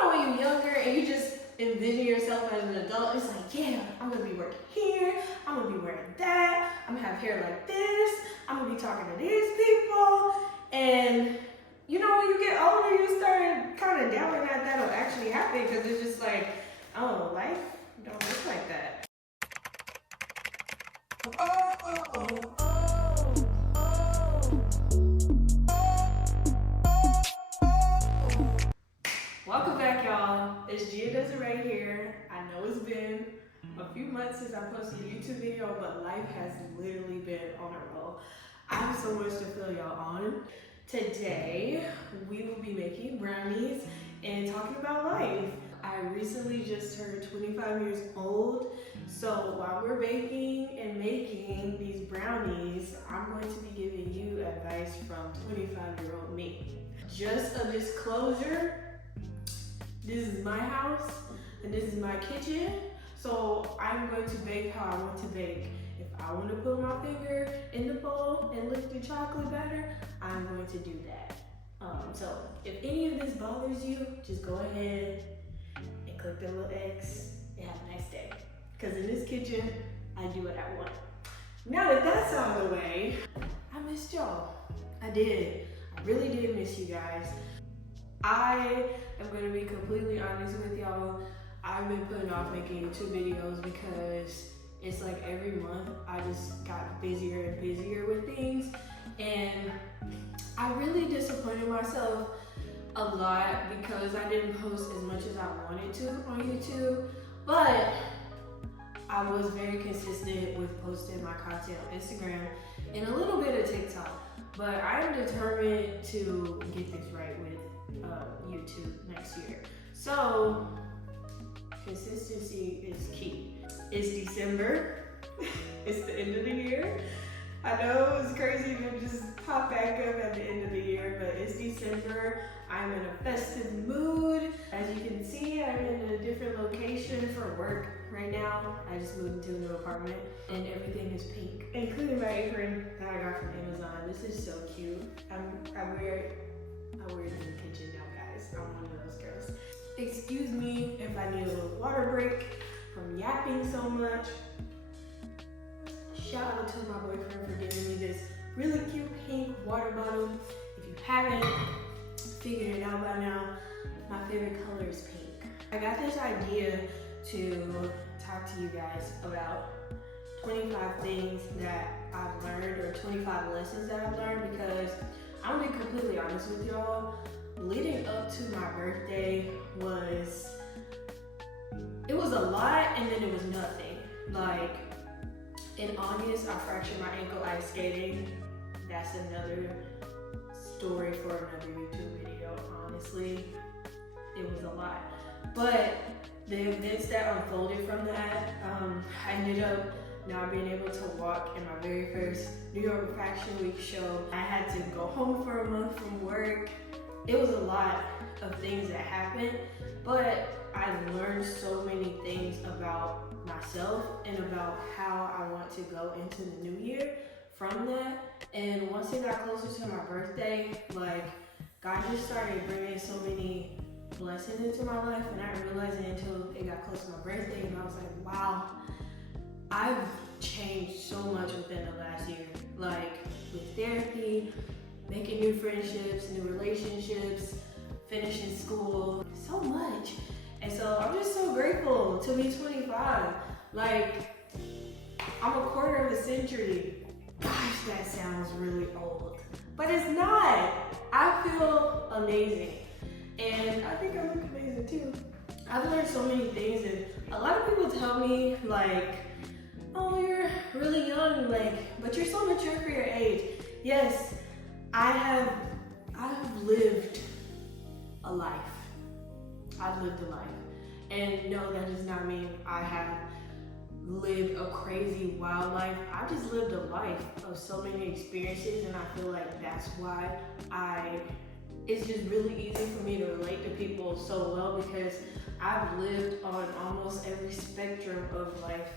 know when you're younger and you just envision yourself as an adult, it's like, yeah, I'm gonna be working here, I'm gonna be wearing that, I'm gonna have hair like this, I'm gonna be talking to these people. And you know, when you get older, you start kind of doubting that that'll actually happen, because it's just like, oh, life don't look like that. Welcome back, y'all. It's Gia Desiree here. I know it's been a few months since I posted a YouTube video, but life has literally been on a roll. I have so much to fill y'all on. Today, we will be making brownies and talking about life. I recently just turned 25 years old, so while we're baking and making these brownies, I'm going to be giving you advice from 25-year-old me. Just a disclosure, this is my house and this is my kitchen, so I'm going to bake how I want to bake. If I want to put my finger in the bowl and lick the chocolate batter, I'm going to do that. So if any of this bothers you, just go ahead and click the little X and have a nice day. Because in this kitchen, I do what I want. Now that that's out of the way, I missed y'all. I did. I really did miss you guys. I am going to be completely honest with y'all. I've been putting off making YouTube videos because it's like every month I just got busier and busier with things, and I really disappointed myself a lot because I didn't post as much as I wanted to on YouTube, but I was very consistent with posting my content on Instagram and a little bit of TikTok, but I'm determined to get this right with YouTube next year. So consistency is key. It's December. It's the end of the year. I know it's crazy to just pop back up at the end of the year, but it's December. I'm in a festive mood. As you can see, I'm in a different location for work right now. I just moved into a new apartment and everything is pink, including my apron that I got from Amazon. This is so cute. I wear it in the kitchen now, guys. I'm one of those girls. Excuse me if I need a little water break from yapping so much. Shout out to my boyfriend for giving me this really cute pink water bottle. If you haven't figured it out by now, my favorite color is pink. I got this idea to talk to you guys about 25 things that I've learned, or 25 lessons that I've learned, because I'm gonna be completely honest with y'all. Leading up to my birthday was a lot, and then it was nothing. Like in August, I fractured my ankle ice skating. That's another story for another YouTube video. Honestly, it was a lot. But the events that unfolded from that, I ended up not being able to walk in my very first New York Fashion Week show. I had to go home for a month from work. It was a lot of things that happened, but I learned so many things about myself and about how I want to go into the new year from that. And once it got closer to my birthday, like, God just started bringing so many blessings into my life, and I didn't realize it until it got close to my birthday, and I was like, wow, I've changed so much within the last year. Like with therapy, making new friendships, new relationships, finishing school, so much. And so I'm just so grateful to be 25. Like, I'm a quarter of a century. Gosh, that sounds really old, but it's not. I feel amazing, and I think I look amazing too. I've learned so many things, and a lot of people tell me like, oh, you're really young, like, but you're so mature for your age. Yes, I've lived a life. I've lived a life. And no, that does not mean I have lived a crazy wild life. I've just lived a life of so many experiences, and I feel like that's why it's just really easy for me to relate to people so well, because I've lived on almost every spectrum of life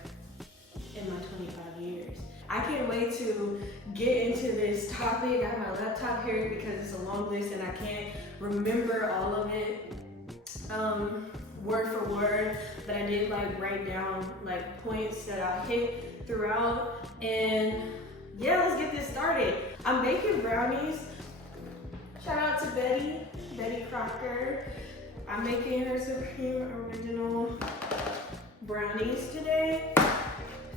in my 25 years. I can't wait to get into this topic. I have my laptop here because it's a long list and I can't remember all of it. word for word, that I did like write down like points that I hit throughout. And yeah, let's get this started. I'm making brownies. Shout out to Betty Crocker. I'm making her Supreme Original brownies today.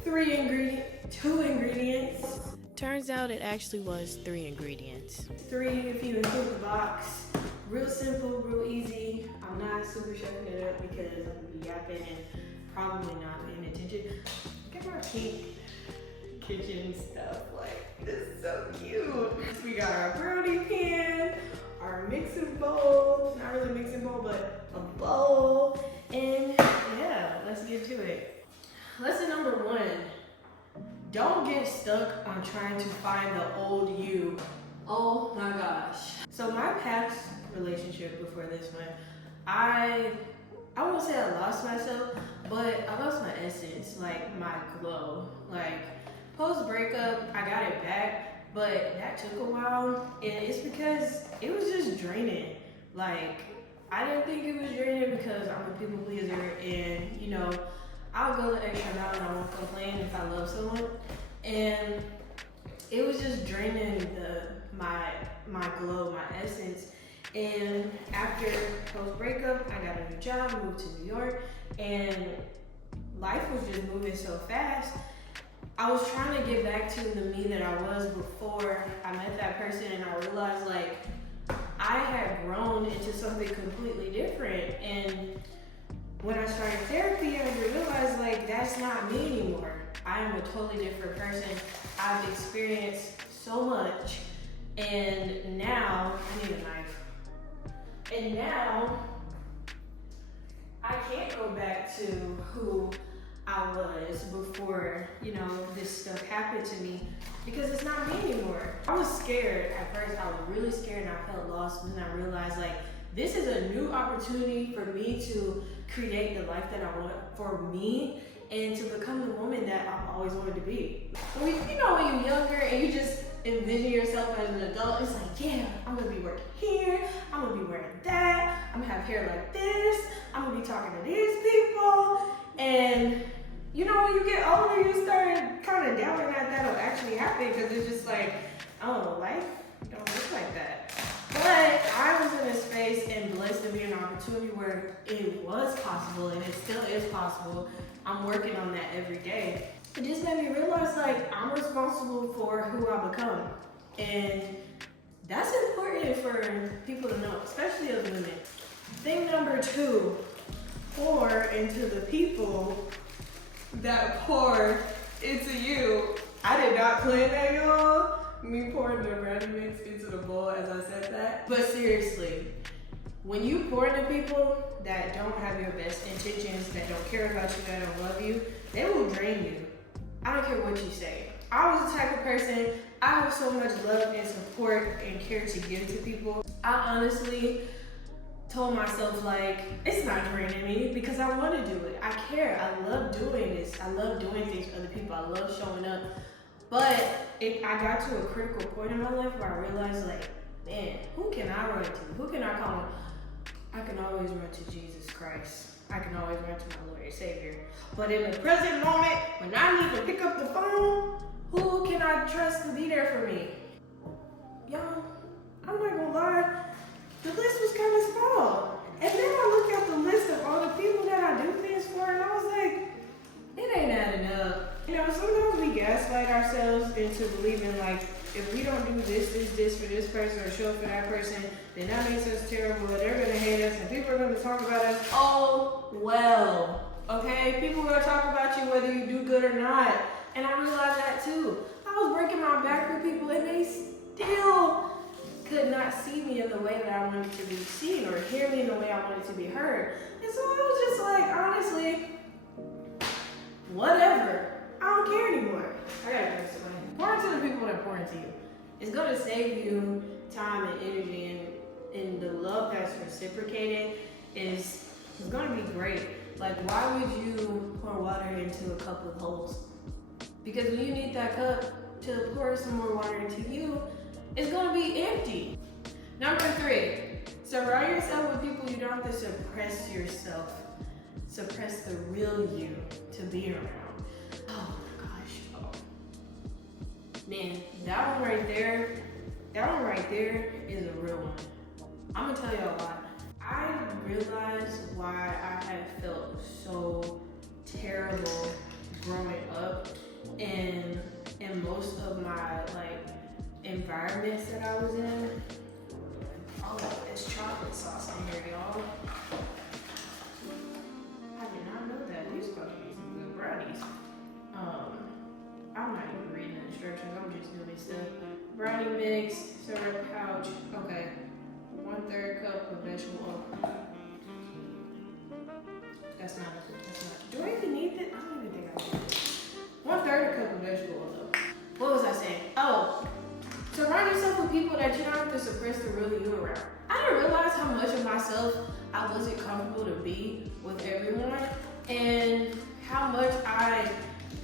2 ingredients. Turns out it actually was 3 ingredients. 3 if you include the box. Real simple, real easy. I'm not super shoving it up because I'm gonna be yapping and probably not paying attention. Look at my pink kitchen stuff. Like, this is so cute. We got our brownie pan, our mixing bowl. Not really mixing bowl, but a bowl. And yeah, let's get to it. Lesson number 1. Don't get stuck on trying to find the old you. Oh my gosh. So my past relationship before this one, I won't say I lost myself, but I lost my essence, like my glow. Like post breakup, I got it back, but that took a while, and it's because it was just draining. Like I didn't think it was draining because I'm a people pleaser, and you know, I'll go the extra mile and I won't complain if I love someone. And it was just draining my glow, my essence. And after post breakup, I got a new job, moved to New York, and life was just moving so fast. I was trying to get back to the me that I was before I met that person, and I realized like I had grown into something completely different. And when I started therapy, I realized like that's not me anymore. I am a totally different person. I've experienced so much, and now I need a knife. And now I can't go back to who I was before, you know, this stuff happened to me, because it's not me anymore. I was scared at first. I was really scared and I felt lost, and then I realized like this is a new opportunity for me to create the life that I want for me and to become the woman that I've always wanted to be. When you're younger and you just envision yourself as an adult, it's like, yeah, I'm gonna be working here, I'm gonna be wearing that, I'm gonna have hair like this, I'm gonna be talking to these people. And you know, when you get older, you start kind of doubting that that'll actually happen, because it's just like, oh, life don't look like that. But I was in a space and blessed to be an opportunity where it was possible, and it still is possible. I'm working on that every day. It just made me realize like I'm responsible for who I become. And that's important for people to know, especially as women. Thing number 2, pour into the people that pour into you. I did not plan that, y'all. Me pouring the brownie mix into the bowl as I said that. But seriously, when you pour into people that don't have your best intentions, that don't care about you, that don't love you, they will drain you. I don't care what you say. I was the type of person, I have so much love and support and care to give to people. I honestly told myself like, it's not draining me because I want to do it. I care, I love doing this. I love doing things for other people. I love showing up. But I got to a critical point in my life where I realized like, man, who can I run to? Who can I call? I can always run to Jesus Christ. I can always run to my Lord and Savior. But in the present moment, when I need to pick up the phone, who can I trust to be there for me? Y'all, I'm not gonna lie, the list was kind of small. And then I looked at the list of all the people that I do things for, and I was like, it ain't adding up. You know, sometimes we gaslight ourselves into believing like, if we don't do this for this person or show up for that person, then that makes us terrible, they're gonna hate us, and people are gonna talk about us. Oh, well, okay? People are gonna talk about you whether you do good or not. And I realized that too. I was breaking my back for people, and they still could not see me in the way that I wanted to be seen, or hear me in the way I wanted to be heard. And so I was just like, honestly, whatever. I don't care anymore. I gotta tell somebody. Pour into the people that pour into you. It's gonna save you time and energy, and the love that's reciprocated is gonna be great. Like, why would you pour water into a cup with holes? Because when you need that cup to pour some more water into you, it's gonna be empty. Number 3, Surround yourself with people you don't have to suppress yourself. Suppress the real you to be around. Oh my gosh. Oh. Man, that one right there is a real one. I'm gonna tell y'all why. I realized why I had felt so terrible growing up and in most of my environments that I was in. Oh, it's chocolate sauce in here, y'all. I did not know that. These supposed to be some good brownies. I'm not even reading the instructions. I'm just doing stuff. Brownie mix, syrup pouch. Okay. 1/3 cup of vegetable oil. That's not. Do I even need that? I don't even think I do. 1/3 cup of vegetable oil. What was I saying? Oh, surround yourself with people that you don't have to suppress the real you around. I didn't realize how much of myself I wasn't comfortable to be with everyone, and how much I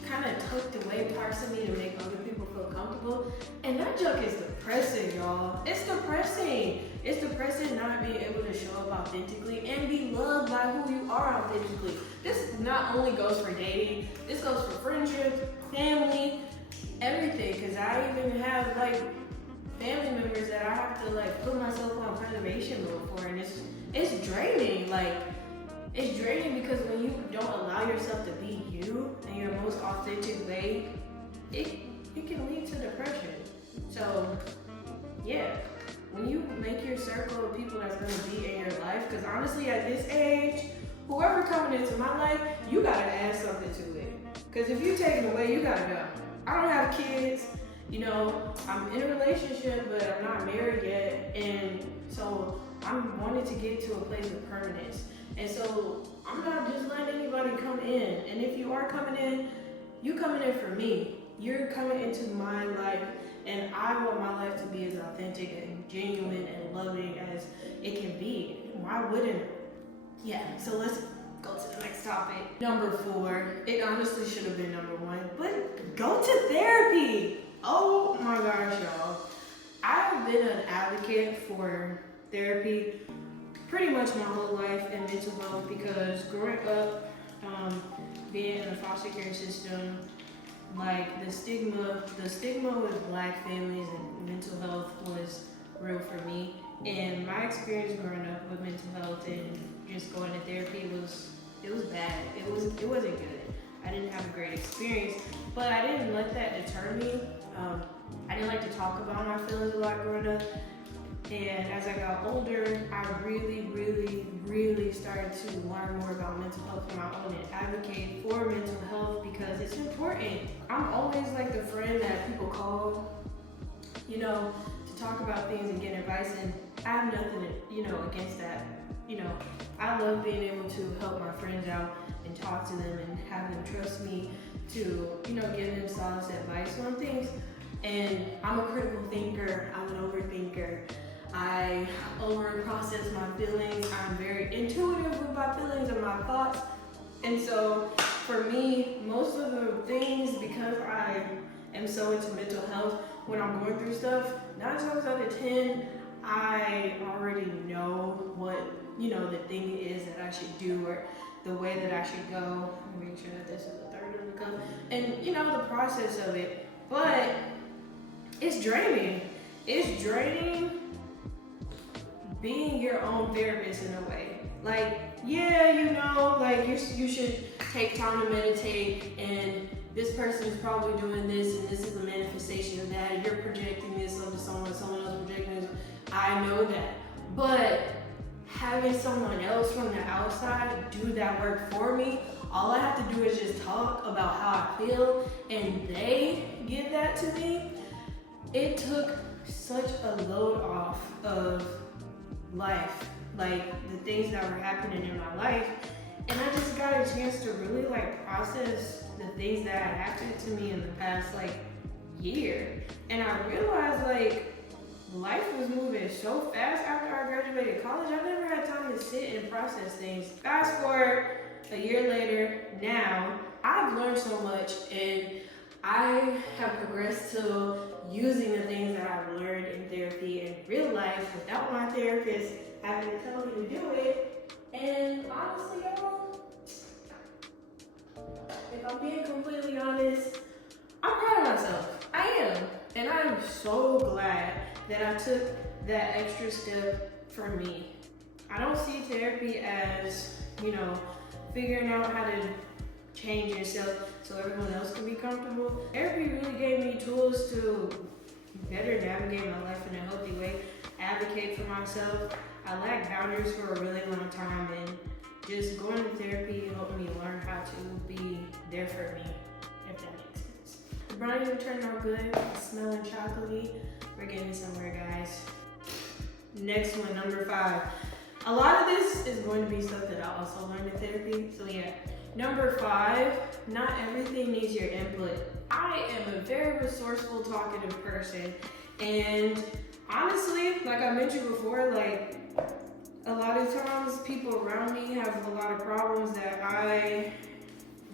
kind of tucked away parts of me to make other people feel comfortable. And that junk is depressing, y'all. It's depressing. It's depressing not being able to show up authentically and be loved by who you are authentically. This not only goes for dating, this goes for friendships, family, everything. Cause I even have family members that I have to put myself on preservation mode for, and it's draining. It's draining because when you don't allow yourself to be you in your most authentic way, it can lead to depression. So yeah, when you make your circle of people that's gonna be in your life, because honestly at this age, whoever coming into my life, you gotta add something to it. Because if you take it away, you gotta go. I don't have kids, I'm in a relationship, but I'm not married yet, and so I'm wanting to get to a place of permanence. And so I'm not just letting anybody come in. And if you are coming in, you coming in for me. You're coming into my life, and I want my life to be as authentic and genuine and loving as it can be. Why wouldn't? Yeah, so let's go to the next topic. Number 4, it honestly should have been number 1, but go to therapy. Oh my gosh, y'all. I've been an advocate for therapy pretty much my whole life and mental health, because growing up, being in the foster care system, the stigma with Black families and mental health was real for me. And my experience growing up with mental health and just going to therapy was bad. It wasn't good. I didn't have a great experience, but I didn't let that deter me. I didn't like to talk about my feelings a lot growing up. And as I got older, I really started to learn more about mental health on my own and advocate for mental health because it's important. I'm always the friend that people call, to talk about things and get advice, and I have nothing, against that. I love being able to help my friends out and talk to them and have them trust me to, give them solid advice on things. And I'm a critical thinker, I'm an overthinker. I over-process my feelings. I'm very intuitive with my feelings and my thoughts. And so for me, most of the things, because I am so into mental health, when I'm going through stuff, 9 times out of 10, I already know what, the thing is that I should do or the way that I should go. Make sure that this is a 1/3 of the cup. And, the process of it. But it's draining. It's draining being your own therapist in a way. You should take time to meditate, and this person is probably doing this, and this is a manifestation of that, and you're projecting this onto someone else projecting this. I know that. But having someone else from the outside do that work for me, all I have to do is just talk about how I feel, and they give that to me. It took such a load off of life, the things that were happening in my life, and I just got a chance to really process the things that had happened to me in the past year. And I realized life was moving so fast after I graduated college. I never had time to sit and process things. Fast forward a year later, now I've learned so much, and I have progressed to using the things that I've learned in therapy in real life without my therapist having to tell me to do it. And honestly, y'all, if I'm being completely honest, I'm proud of myself. I am. And I'm so glad that I took that extra step for me. I don't see therapy as, figuring out how to change yourself so everyone else can be comfortable. Therapy really gave me tools to better navigate my life in a healthy way, advocate for myself. I lacked boundaries for a really long time, and just going to therapy helped me learn how to be there for me, if that makes sense. The brownies are turning out good, it's smelling chocolatey. We're getting somewhere, guys. Next one, number 5. A lot of this is going to be stuff that I also learned in therapy, so yeah. Number 5, not everything needs your input. I am a very resourceful, talkative person, and honestly, like I mentioned before, like a lot of times people around me have a lot of problems that I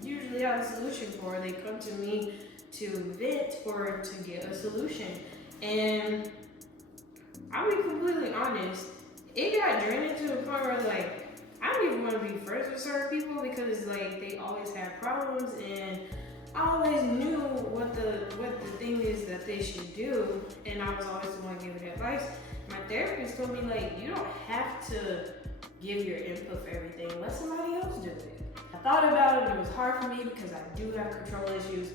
usually have a solution for. They come to me to vent or to get a solution, and I'll be completely honest, it got draining to the point where like I don't even want to be friends with certain people because like they always have problems, and I always knew what the thing is that they should do, and I was always the one giving advice. My therapist told me like you don't have to give your input for everything. Let somebody else do it. I thought about it, and it was hard for me because I do have control issues.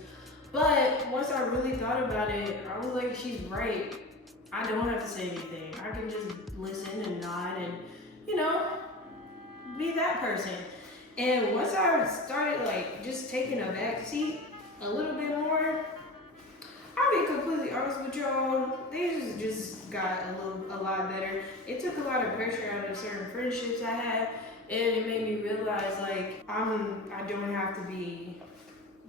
But once I really thought about it, I was like, she's right. I don't have to say anything. I can just listen and nod and, be that person. And once I started like just taking a back seat a little bit more, I'll be completely honest with y'all, things just got a lot better. It took a lot of pressure out of certain friendships I had, and it made me realize like I don't have to be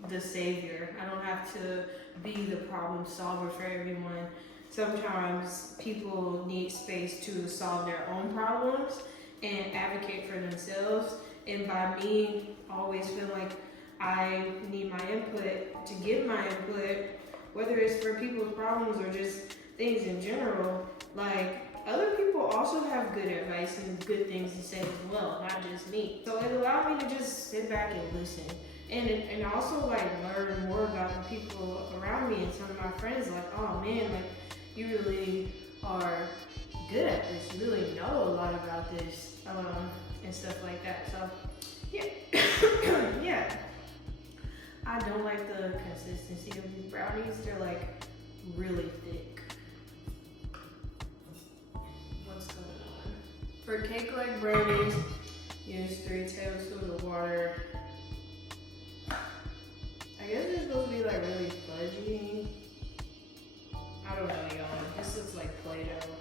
the savior. I don't have to be the problem solver for everyone. Sometimes people need space to solve their own problems and advocate for themselves. And by me always feeling like I need my input to give my input, whether it's for people's problems or just things in general, like other people also have good advice and good things to say as well, not just me. So it allowed me to just sit back and listen. And also like learn more about the people around me and some of my friends, like, oh man, like you really are good at this. You really know a lot about this, and stuff like that. So yeah, yeah. I don't like the consistency of these brownies. They're like really thick. What's going on? For cake-like brownies, use 3 tablespoons of water. I guess it's supposed to be like really fudgy. I don't know, y'all. This looks like Play-Doh.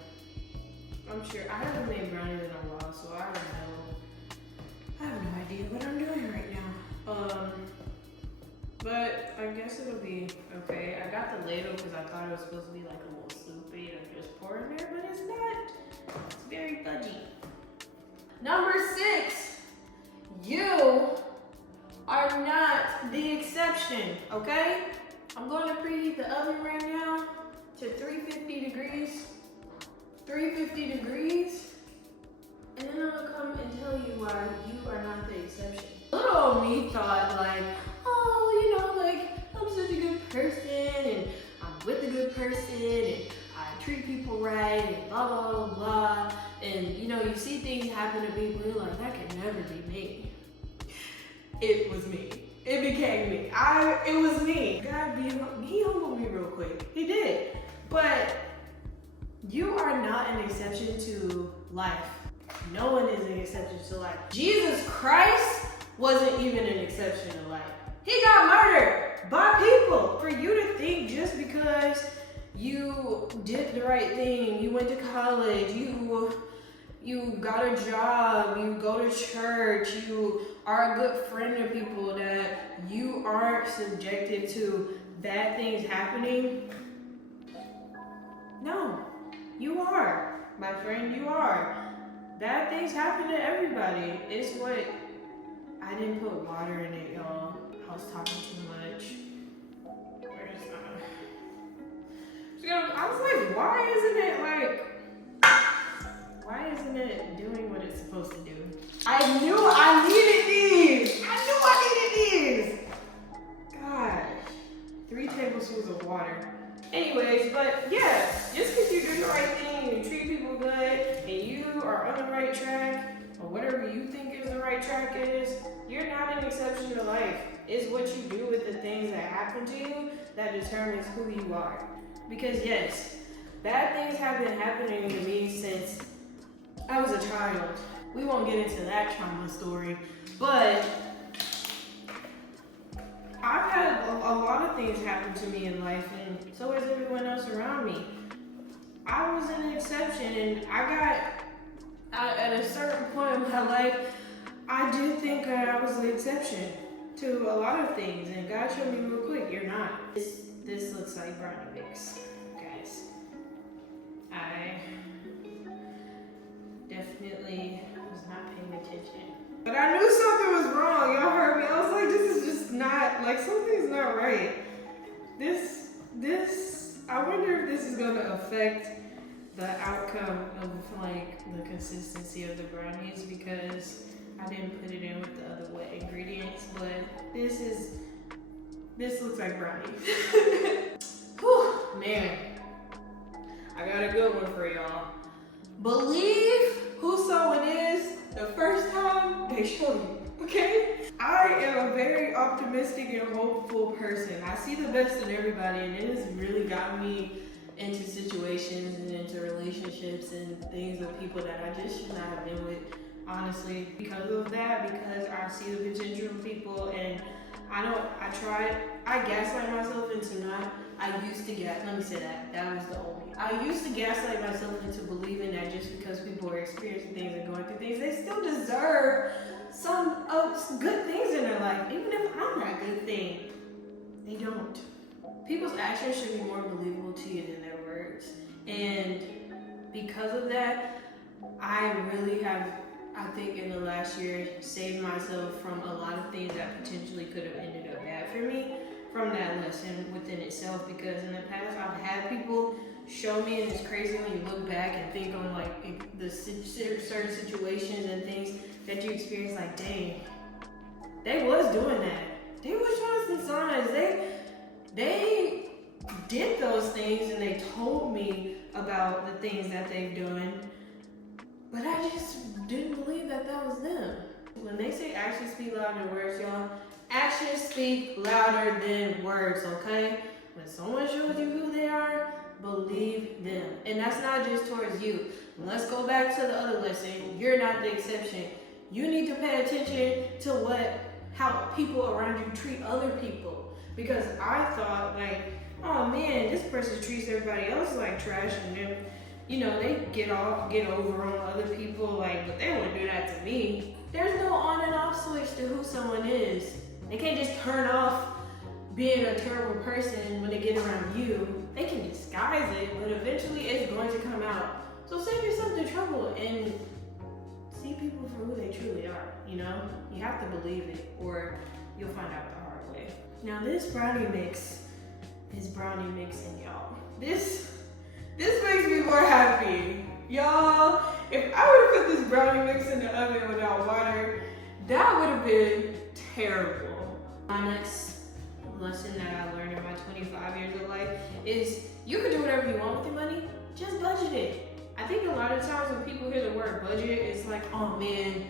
I'm sure I haven't made brownies in a while, so I don't know. I have no idea what I'm doing right now. But I guess it'll be okay. I got the ladle because I thought it was supposed to be like a little soupy to just pour in there, but it's not. It's very fudgy. Number 6, you are not the exception, okay? I'm going to preheat the oven right now to 350 degrees. 350 degrees. And then I'm going to come and tell you why you are not the exception. Little old me thought like, like I'm such a good person and I'm with a good person and I treat people right and blah, blah, blah, blah. And you see things happen to people, you're like, that could never be me. It was me. It became me. It was me. God, he humbled me real quick. He did. But you are not an exception to life. No one is an exception to life. Jesus Christ wasn't even an exception to life. He got murdered by people. For you to think just because you did the right thing, you went to college, you got a job, you go to church, you are a good friend to people, that you aren't subjected to bad things happening. No, you are, my friend, you are. Bad things happen to everybody. It's what, I didn't put water in it, y'all. I was talking too much. Where is that? So I was like, why isn't it like Why isn't it doing what it's supposed to do? I knew I needed these! I knew I needed these! Gosh. 3 tablespoons of water. Anyways, but yeah, just because you do the right thing and you treat people good and you are on the right track, or whatever you think is the right track is, you're not an exception to life. It's what you do with the things that happen to you that determines who you are. Because yes, bad things have been happening to me since I was a child. We won't get into that trauma story, but I've had a lot of things happen to me in life, and so has everyone else around me. I was an exception, and at a certain point in my life, I do think I was an exception to a lot of things, and God showed me real quick, you're not. This looks like brownie mix, guys. I definitely was not paying attention. But I knew something was wrong. Y'all heard me. I was like, this is just not, like, something's not right. I wonder if this is going to affect the outcome of, like, the consistency of the brownies, because I didn't put it in with the other wet ingredients, but this looks like brownies. Whew, man. I got a good one for y'all. Believe who someone is the first time they show you, okay? I am a very optimistic and hopeful person. I see the best in everybody, and it has really got me into situations and into relationships and things with people that I just should not have been with, honestly. Because of that, because I see the potential in people, and I gaslight myself into let me say that was the old me. I used to gaslight myself into believing that just because people are experiencing things and going through things, they still deserve some good things in their life, even if I'm that good thing. They don't. People's actions should be more believable to you than their words. And because of that, I really have, I think in the last year, saved myself from a lot of things that potentially could have ended up bad for me from that lesson within itself. Because in the past, I've had people show me, and it's crazy when you look back and think on like the certain situations and things that you experience, like, dang, they was doing that. They was showing some signs. They did those things, and they told me about the things that they've done, but I just didn't believe that was them. When they say actions speak louder than words, y'all, actions speak louder than words, okay? When someone shows you who they are, believe them. And that's not just towards you. Let's go back to the other lesson. You're not the exception. You need to pay attention to how people around you treat other people. Because I thought, like, oh man, this person treats everybody else like trash, and then, you know, they get over on other people, like, but they wouldn't do that to me. There's no on and off switch to who someone is. They can't just turn off being a terrible person when they get around you. They can disguise it, but eventually it's going to come out. So save yourself the trouble and see people for who they truly are, you know? You have to believe it, or you'll find out the hard way. Now this brownie mix is brownie mixing, y'all. This makes me more happy. Y'all, if I would have put this brownie mix in the oven without water, that would have been terrible. My next lesson that I learned in my 25 years of life is you can do whatever you want with your money, just budget it. I think a lot of times when people hear the word budget, it's like, oh man,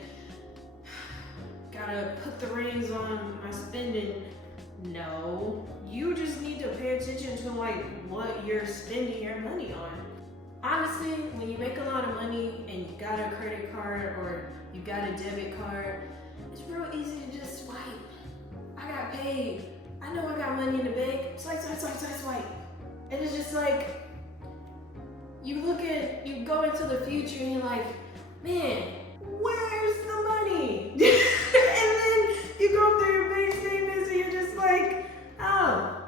gotta put the reins on my spending. No, you just need to pay attention to like what you're spending your money on. Honestly, when you make a lot of money and you got a credit card or you got a debit card, it's real easy to just swipe. I got paid. I know I got money in the bank. Swipe, swipe, swipe, swipe, swipe. And it's just like, you go into the future and you're like, man, where's the money? And then you go through your bank statements and you're just like, oh,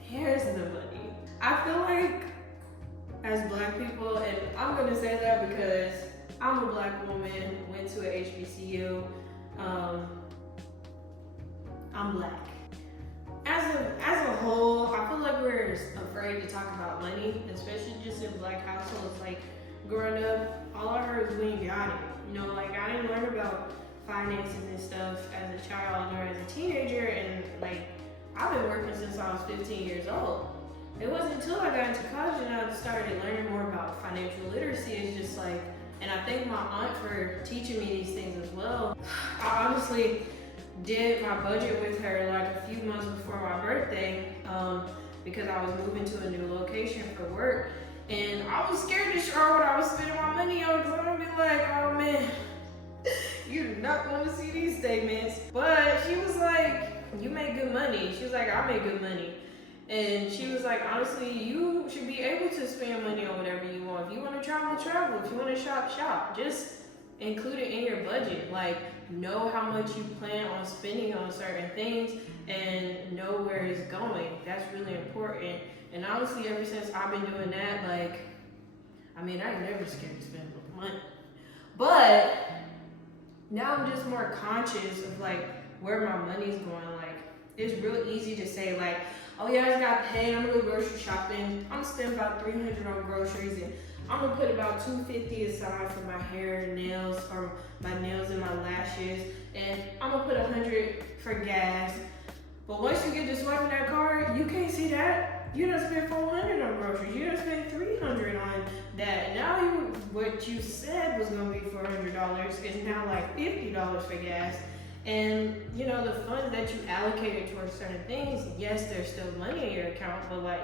here's the money. I feel like as Black people, and I'm gonna say that because I'm a Black woman, went to a HBCU, I'm Black. As a whole, I feel like we're afraid to talk about money, especially just in Black households. Like, growing up, all I heard was we ain't got it. You know, like I didn't learn about finances and stuff as a child or as a teenager, and like I've been working since I was 15 years old. It wasn't until I got into college and I started learning more about financial literacy. It's just like, and I thank my aunt for teaching me these things as well. I honestly did my budget with her like a few months before my birthday because I was moving to a new location for work, and I was scared to show her what I was spending my money on because I'm gonna be like, oh man, you do not want to see these statements. But she was like, you make good money. She was like, I make good money. And she was like, honestly, you should be able to spend money on whatever you want. If you want to travel, travel. If you want to shop, shop. Just include it in your budget. Like, know how much you plan on spending on certain things and know where it's going. That's really important. And honestly, ever since I've been doing that, like, I mean, I ain't never scared to spend money. But now I'm just more conscious of like where my money's going. Like, it's real easy to say like, oh yeah, I just got paid, I'm gonna go grocery shopping. I'm gonna spend about $300 on groceries, and I'm gonna put about $250 aside for my hair and nails, or my nails and my lashes, and I'm gonna put $100 for gas. But once you get to swiping that card, you can't see that. You done spent $400 on groceries. You done spent $300 on that. Now what you said was gonna be $400 is now like $50 for gas. And you know, the funds that you allocated towards certain things, yes, there's still money in your account, but like,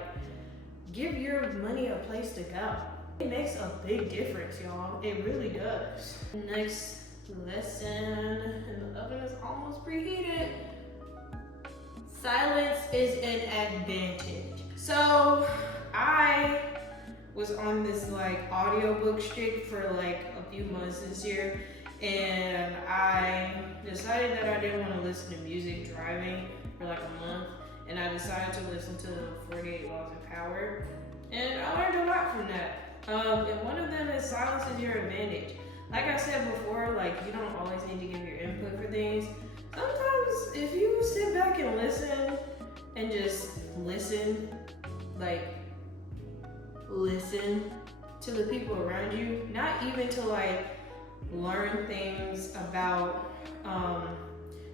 give your money a place to go. It makes a big difference, y'all. It really does. Next lesson, and the oven is almost preheated. Silence is an advantage. So I was on this like audiobook streak for like a few months this year, and I decided that I didn't want to listen to music driving for like a month, and I decided to listen to 48 Laws of Power, and I learned a lot from that. And one of them is silence is your advantage. Like I said before, like you don't always need to give your input for things. Sometimes if you sit back and listen and just listen, like listen to the people around you, not even to like learn things about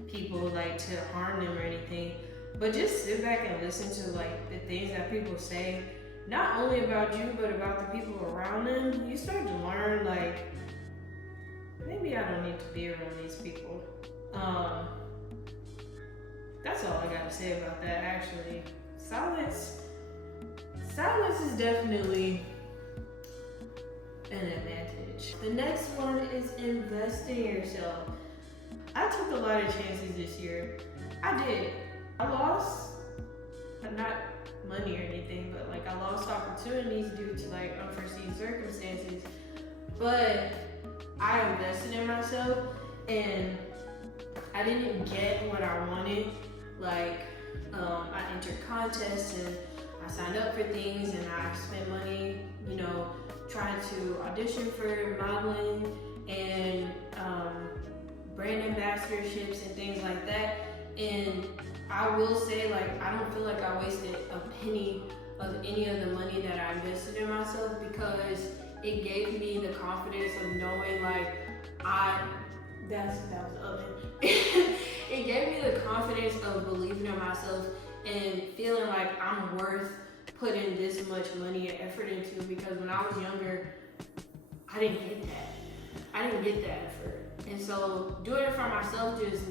people like to harm them or anything, but just sit back and listen to like the things that people say, not only about you but about the people around them. You start to learn like, maybe I don't need to be around these people. That's all I gotta say about that. Actually, silence is definitely an advantage. The next one is invest in yourself. I took a lot of chances this year. I did. I lost, but not money or anything, but like I lost opportunities due to like unforeseen circumstances. But I invested in myself, and I didn't get what I wanted. Like I entered contests and I signed up for things, and I spent money, you know, trying to audition for modeling and brand ambassadorships and things like that. And I will say, like, I don't feel like I wasted a penny of any of the money that I invested in myself, because it gave me the confidence of knowing like that was the oven. It gave me the confidence of believing in myself and feeling like I'm worth putting this much money and effort into, because when I was younger, I didn't get that effort. And so doing it for myself just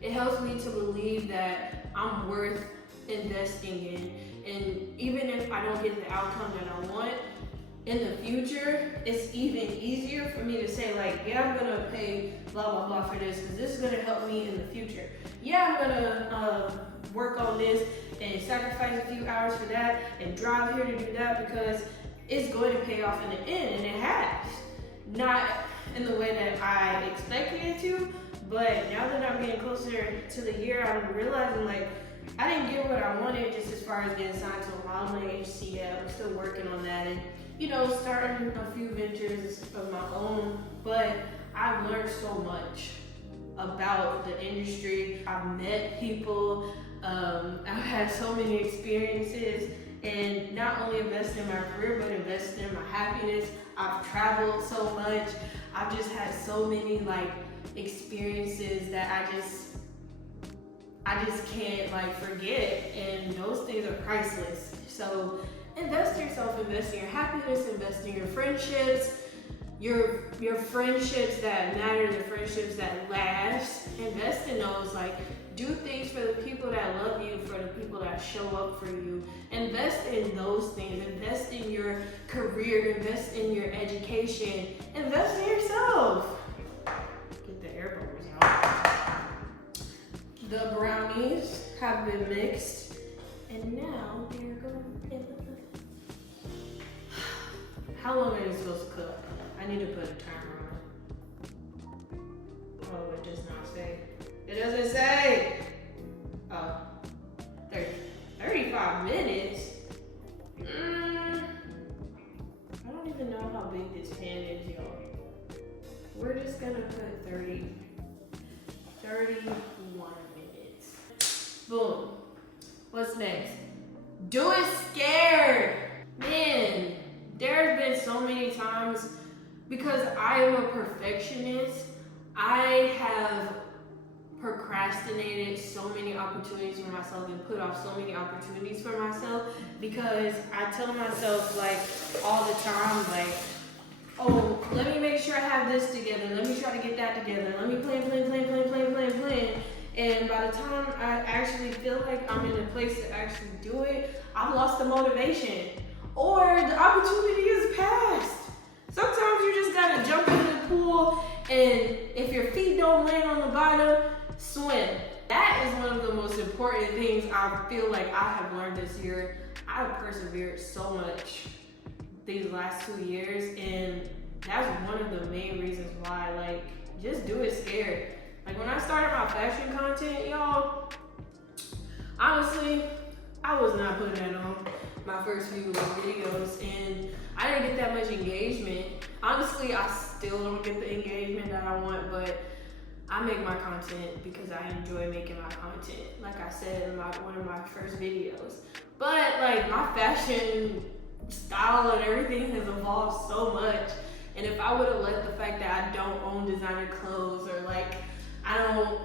it helps me to believe that I'm worth investing in. And even if I don't get the outcome that I want, in the future, it's even easier for me to say like, yeah, I'm gonna pay blah, blah, blah for this, because this is gonna help me in the future. Yeah, I'm gonna work on this and sacrifice a few hours for that and drive here to do that, because it's going to pay off in the end, and it has. Not in the way that I expected it to, but now that I'm getting closer to the year, I'm realizing like, I didn't get what I wanted just as far as getting signed to a modeling agency yet. I'm still working on that, and you know, starting a few ventures of my own, but I've learned so much about the industry. I've met people, I've had so many experiences, and not only invest in my career, but invest in my happiness. I've traveled so much. I've just had so many like experiences that I just can't like forget, and those things are priceless. So invest in yourself, invest in your happiness, invest in your friendships, your friendships that matter, the friendships that last. Invest in those. Like, do things for the people that love you, for the people that show up for you. Invest in those things. Invest in your career, invest in your education, invest in yourself. Get the air bubbles out. The brownies have been mixed, and now they're going in the... How long are they supposed to cook? I need to put a timer on. Oh, it does not say. It doesn't say. Oh, 35 minutes. I don't even know how big this pan is, y'all. We're just gonna put 31 minutes. Boom. What's next? Do it scared. Man, there's been so many times, because I am a perfectionist, I have procrastinated so many opportunities for myself and put off so many opportunities for myself, because I tell myself like all the time, like, oh, let me make sure I have this together, let me try to get that together, let me plan. And by the time I actually feel like I'm in a place to actually do it, I've lost the motivation, or the opportunity is passed. Sometimes you just gotta jump into the pool, and if your feet don't land on the bottom, swim. That is one of the most important things I feel like I have learned this year. I've persevered so much these last 2 years, and that's one of the main reasons why, like, just do it scared. Like, when I started my fashion content, y'all, honestly, I was not putting that on my first few videos, and I didn't get that much engagement. Honestly, I still don't get the engagement that I want, but I make my content because I enjoy making my content, like I said in one of my first videos. But like, my fashion style and everything has evolved so much, and if I would have let the fact that I don't own designer clothes, or like I don't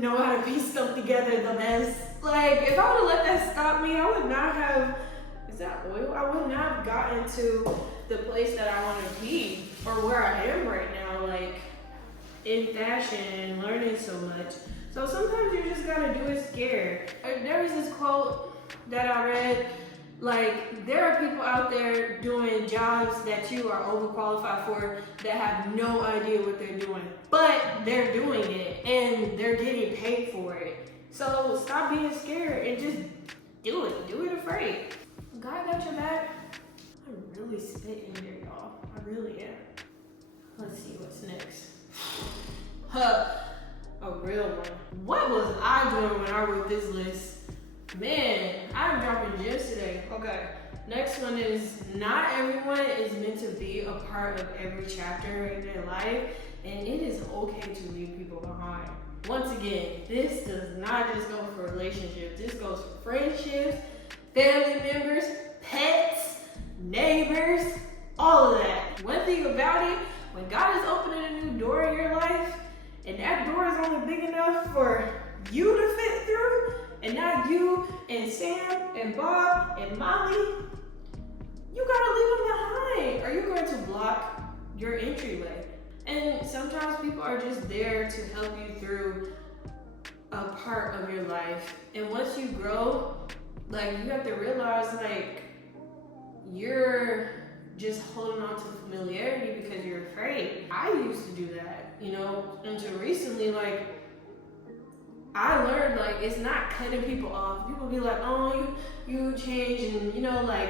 know how to piece stuff together the best, like if I would have let that stop me, I would not have, is that oil? I would not have gotten to the place that I want to be, or where I am right now, like in fashion and learning so much. So sometimes you just gotta do it scared. There was this quote that I read, like, there are people out there doing jobs that you are overqualified for that have no idea what they're doing, but they're doing it and they're getting paid for it. So stop being scared and just do it afraid. God got your back. I'm really spitting here, y'all. I really am. Let's see what's next. A real one. What was I doing when I wrote this list? Man, I'm dropping gems today. Okay, next one is, not everyone is meant to be a part of every chapter in their life, and it is okay to leave people behind. Once again, this does not just go for relationships. This goes for friendships, family members, pets, neighbors, all of that. One thing about it, when God is opening a new door in your life, and that door is only big enough for you to fit through, and not you and Sam and Bob and Molly, you gotta leave them behind, or you're going to block your entryway. And sometimes people are just there to help you through a part of your life. And once you grow, like, you have to realize, like, you're just holding on to familiarity because you're afraid. I used to do that, you know, until recently. Like, I learned, like, it's not cutting people off. People be like, oh, you change, and, you know, like,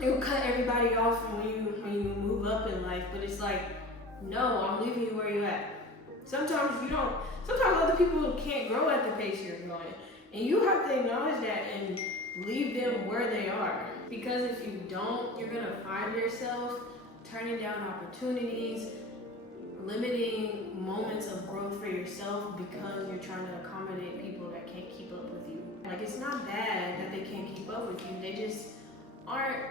you'll cut everybody off when you move up in life. But it's like, no, I'm leaving you where you're at. Sometimes other people can't grow at the pace you're going, and you have to acknowledge that and leave them where they are. Because if you don't, you're gonna find yourself turning down opportunities, limiting moments of growth for yourself because you're trying to accommodate people that can't keep up with you. Like, it's not bad that they can't keep up with you. They just aren't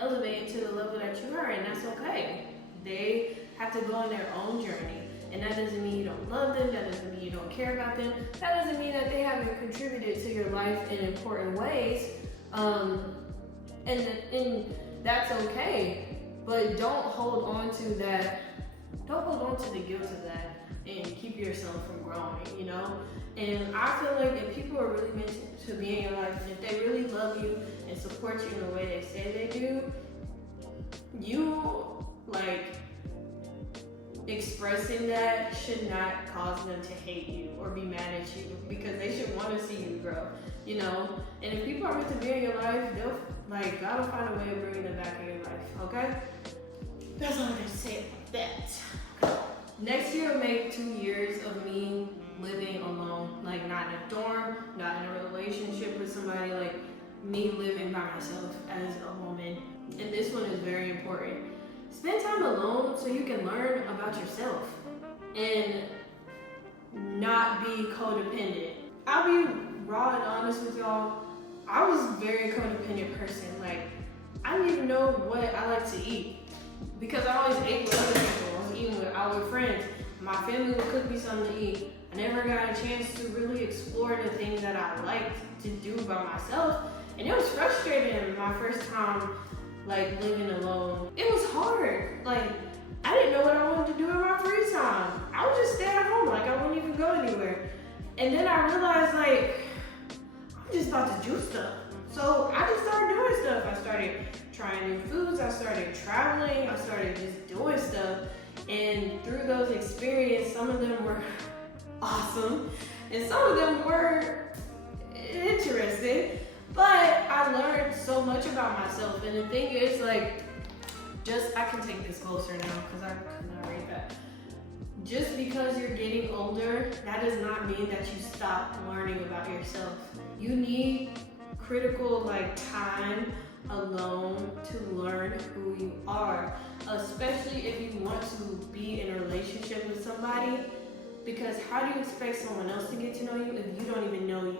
elevated to the level that you are, and that's okay. They have to go on their own journey. And that doesn't mean you don't love them, that doesn't mean you don't care about them, that doesn't mean that they haven't contributed to your life in important ways. And that's okay. But don't hold on to that, don't hold on to the guilt of that and keep yourself from growing, you know? And I feel like if people are really meant to be in your life, and if they really love you and support you in the way they say they do, you, like, expressing that should not cause them to hate you or be mad at you, because they should want to see you grow, you know? And if people are meant to be in your life, they'll, like, God will find a way of bringing them back in your life, okay? That's all I'm gonna say about that. Next year will make 2 years of me living alone, like not in a dorm, not in a relationship with somebody, like me living by myself as a woman. And this one is very important. Spend time alone so you can learn about yourself and not be codependent. I'll be raw and honest with y'all. I was a very codependent person. Like, I didn't even know what I like to eat because I always ate with other people. I was eating out with friends. My family would cook me something to eat. I never got a chance to really explore the things that I liked to do by myself. And it was frustrating my first time, like, living alone. It was hard. Like, I didn't know what I wanted to do in my free time. I would just stay at home, like I wouldn't even go anywhere. And then I realized, like, I'm just about to do stuff. So I just started doing stuff. I started trying new foods, I started traveling, I started just doing stuff. And through those experiences, some of them were awesome, and some of them were interesting. But I learned so much about myself, and the thing is, like, I can take this closer now because I could not read that. Just because you're getting older, that does not mean that you stop learning about yourself. You need critical, like, time alone to learn who you are, especially if you want to be in a relationship with somebody, because how do you expect someone else to get to know you if you don't even know you?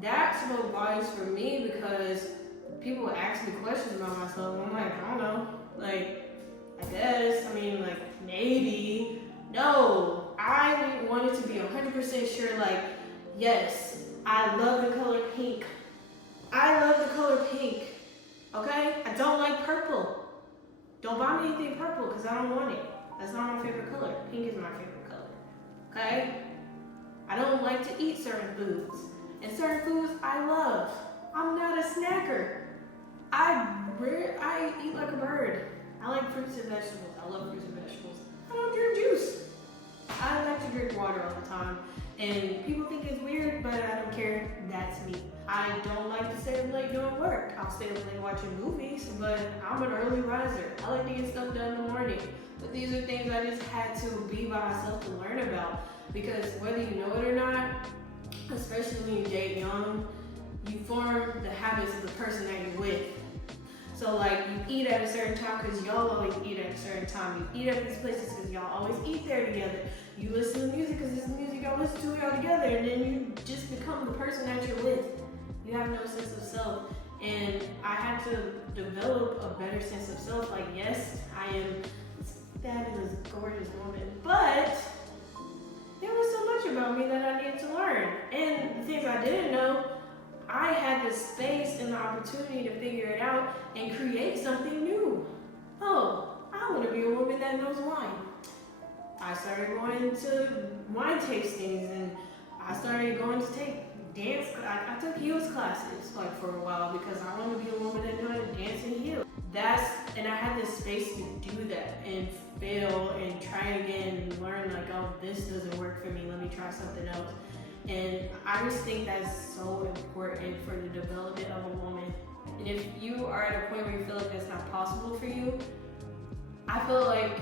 That's what wise for me, because people ask me questions about myself, and I'm like, I don't know, like, I guess, I mean, like, maybe. No, I wanted to be 100% sure, like, yes, I love the color pink. I love the color pink, okay? I don't like purple. Don't buy me anything purple because I don't want it. That's not my favorite color. Pink is my favorite color, okay? I don't like to eat certain foods. And certain foods I love. I'm not a snacker. I eat like a bird. I like fruits and vegetables. I love fruits and vegetables. I don't drink juice. I like to drink water all the time. And people think it's weird, but I don't care. That's me. I don't like to stay up late doing work. I'll stay up late watching movies, but I'm an early riser. I like to get stuff done in the morning. But these are things I just had to be by myself to learn about. Because whether you know it or not, especially when you date young, you form the habits of the person that you're with. So, like, you eat at a certain time because y'all always eat at a certain time. You eat at these places because y'all always eat there together. You listen to music because this is the music y'all listen to y'all together, and then you just become the person that you're with. You have no sense of self. And I had to develop a better sense of self. Like, yes, I am this fabulous, gorgeous woman, but there was so much about me that I needed to learn. And the things I didn't know, I had the space and the opportunity to figure it out and create something new. Oh, I want to be a woman that knows wine. I started going to wine tastings, and I started going to take dance. I took heels classes, like, for a while because I want to be a woman that knows how to dance in heels. And I had this space to do that and fail and try again and learn, like, oh, this doesn't work for me. Let me try something else. And I just think that's so important for the development of a woman. And if you are at a point where you feel like that's not possible for you, I feel like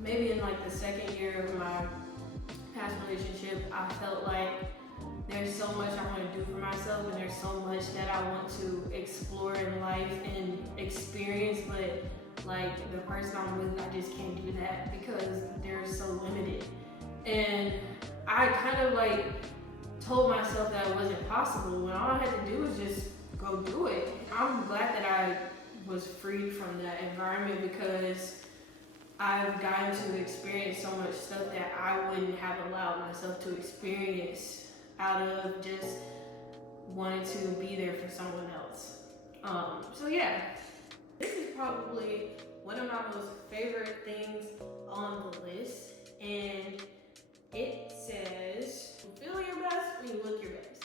maybe in, like, the second year of my past relationship, I felt like there's so much I want to do for myself, and there's so much that I want to explore in life and experience, but, like, the person I'm with, I just can't do that because they're so And I kind of like told myself that it wasn't possible when all I had to do was just go do it. I'm glad that I was freed from that environment because I've gotten to experience so much stuff that I wouldn't have allowed myself to experience out of just wanting to be there for someone else. So yeah, this is probably one of my most favorite things on the list, and it says, feel your best when you look your best.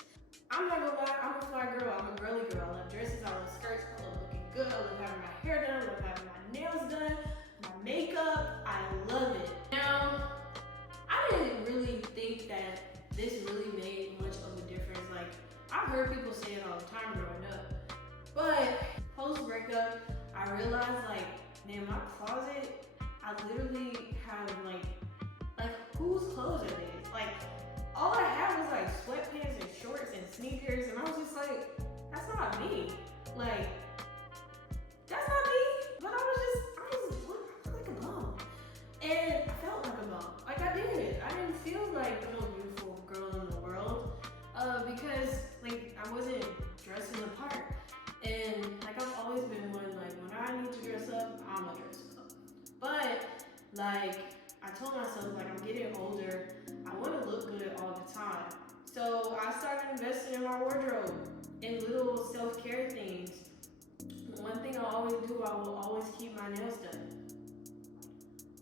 I'm not gonna lie, I'm a fly girl, I'm a girly girl. I love dresses, I love skirts, I love looking good, I love having my hair done, I love having my nails done, my makeup, I love it. Now, I didn't really think that this really made much of a difference. Like, I've heard people say it all the time growing up, but post-breakup, I realized like, man, my closet, I literally have like whose clothes are these? Like, all I had was like sweatpants and shorts and sneakers, and I was just like, that's not me. Like, that's not me. But I felt like a bum. And I felt like a bum. Like, I did. I didn't feel like the most beautiful girl in the world because like I wasn't dressing the part. And like I've always been one, like when I need to dress up, I'm gonna dress up. But like I told myself, like, I'm getting older, I want to look good all the time. So I started investing in my wardrobe, in little self-care things. One thing I always do, I will always keep my nails done.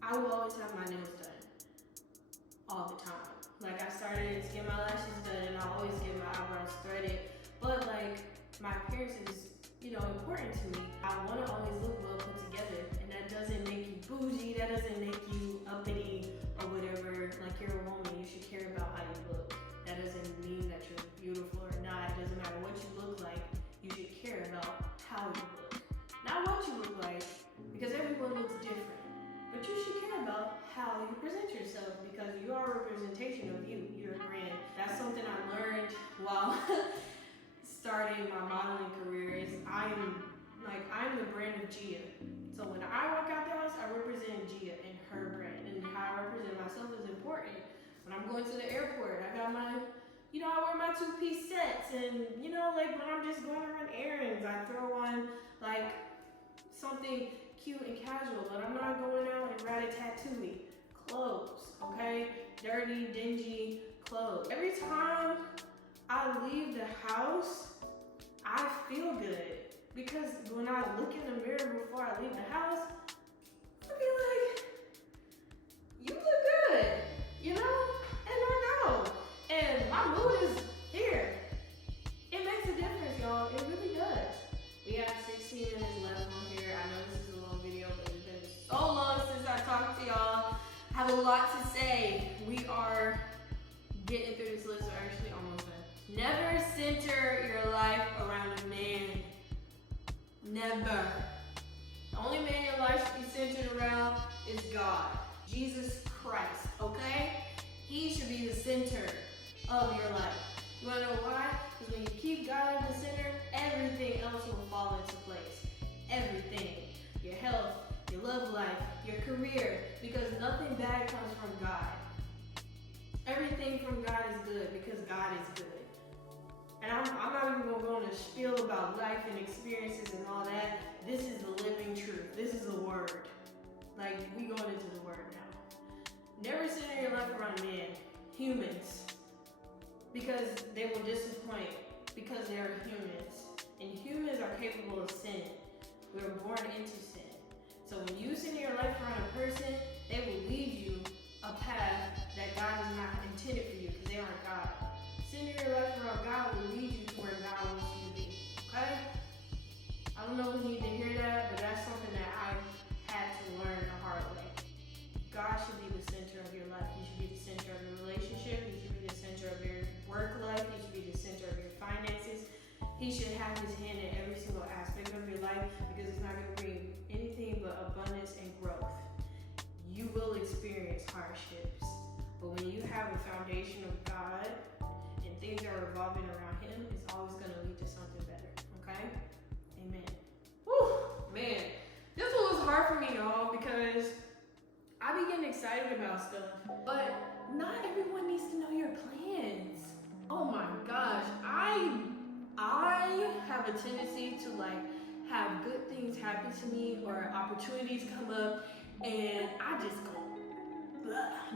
I will always have my nails done all the time. Like, I started to get my lashes done, and I always get my eyebrows threaded. But like, my appearance is, important to me. I want to always look well put together, and that doesn't make you bougie, that doesn't make you uppity or whatever. Like, you're a woman, you should care about how you look. That doesn't mean that you're beautiful or not. It doesn't matter what you look like, you should care about how you look. Not what you look like, because everyone looks different. But you should care about how you present yourself, because you are a representation of you. You're a brand. That's something I learned while starting my modeling career. Is I'm the brand of Gia. So when I walk out the house, I represent Gia and her brand, and how I represent myself is important. When I'm going to the airport, I got my, I wear my two-piece sets, and like when I'm just going to run errands, I throw on like something cute and casual, but I'm not going out and rat-a-tat-tooey. Clothes, okay? Dirty, dingy clothes. Every time I leave the house, I feel good, because when I look in the mirror before I leave the house, I be like, you look good, and I know, and my mood is here. It makes a difference, y'all. It really does. We have 16 minutes left on here. I know this is a long video, but it's been so long since I talked to y'all. I have a lot to say. We are getting through this list. We're actually almost done. Never center your life around a man. Never. The only man your life should be centered around is God, Jesus Christ, okay? He should be the center of your life. You wanna know why? Because when you keep God in the center, everything else will fall into place. Everything. Your health, your love life, your career, because nothing bad comes from God. Everything from God is good because God is good. And I'm not even gonna go on a spiel about life and experiences and all that. This is the living truth. This is the word. Like, we going into the word now. Never center your life around men, humans, because they will disappoint, because they are humans. And humans are capable of sin. We're born into sin. So when you center your life around a person, they will lead you a path that God has not intended for you, because they aren't God. Center your life around God will lead you to where God wants you to be, okay? I don't know who needs to hear that, but that's something that I had to learn the hard way. God should be the center of your life. He should be the center of your relationship. He should be the center of your work life. He should be the center of your finances. He should have his hand in every single aspect of your life, because it's not going to bring anything but abundance and growth. You will experience hardships, but when you have a foundation of God and things are revolving around him, it's always going to lead to something better, okay? Amen. Whew, man, this one was hard for me, y'all, because I be getting excited about stuff, but not everyone needs to know your plans. Oh my gosh, I have a tendency to like have good things happen to me or opportunities come up, and I just go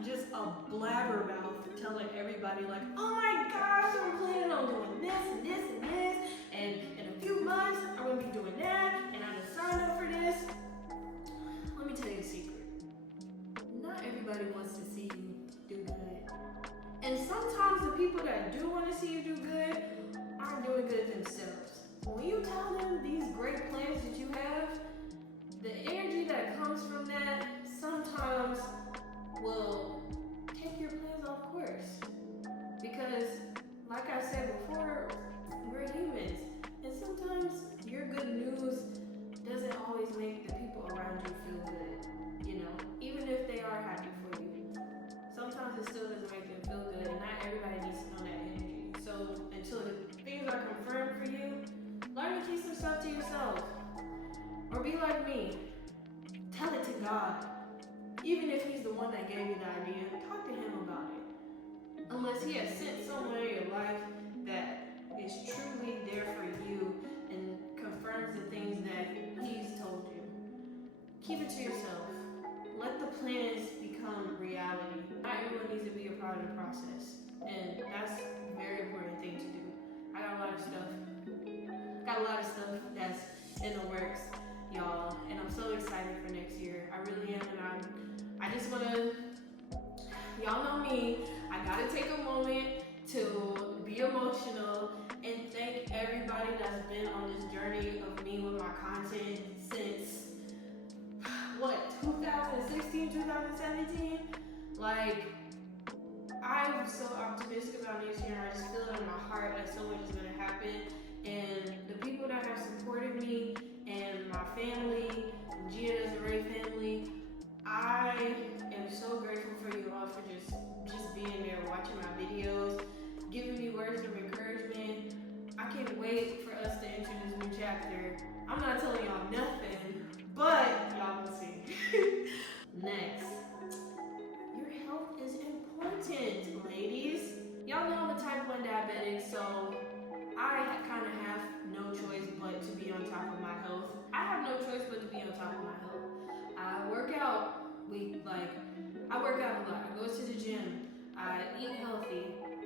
just a blabbermouth telling everybody like, oh my gosh, I'm planning on doing this and this and this, and in a few months I'm gonna be doing that, and I just signed up for this. Let me tell you a secret. Not everybody wants to see you do good. And sometimes the people that do want to see you do good aren't doing good themselves. When you tell them these great plans that you have, the energy that comes from that sometimes will take your plans off course. Because, like I said before, we're humans. And sometimes your good news doesn't always make the people around you feel good. You know, even if they are happy for you. Sometimes it still doesn't make them feel good, and not everybody needs to know that energy. So until things are confirmed for you, learn to keep some stuff to yourself. Or be like me. Tell it to God. Even if he's the one that gave you the idea, talk to him about it. Unless he has sent someone in your life that is truly there for you and confirms the things that he's told you. Keep it to yourself. Let the plans become reality. Not everyone needs to be a part of the process. And that's a very important thing to do. I got a lot of stuff that's in the works, y'all. And I'm so excited for next year. I really am. And I just want to, y'all know me, I got to take a moment to be emotional and thank everybody that's been on this journey of me with my content since, 2016, 2017? Like, I'm so optimistic about next year. I just feel it in my heart that so much is going to happen. And the people that have supported me and my family, Gia Desiree family, I am so grateful for you all for just being there, watching my videos, giving me words of encouragement. I can't wait for us to enter this new chapter. I'm not telling y'all nothing, but y'all will see. Next, your health is important, ladies. Y'all know I'm a type 1 diabetic, so I kind of have no choice but to be on top of my health. I have no choice but to be on top of my health. I work out. I work out a lot. I go to the gym. I eat healthy.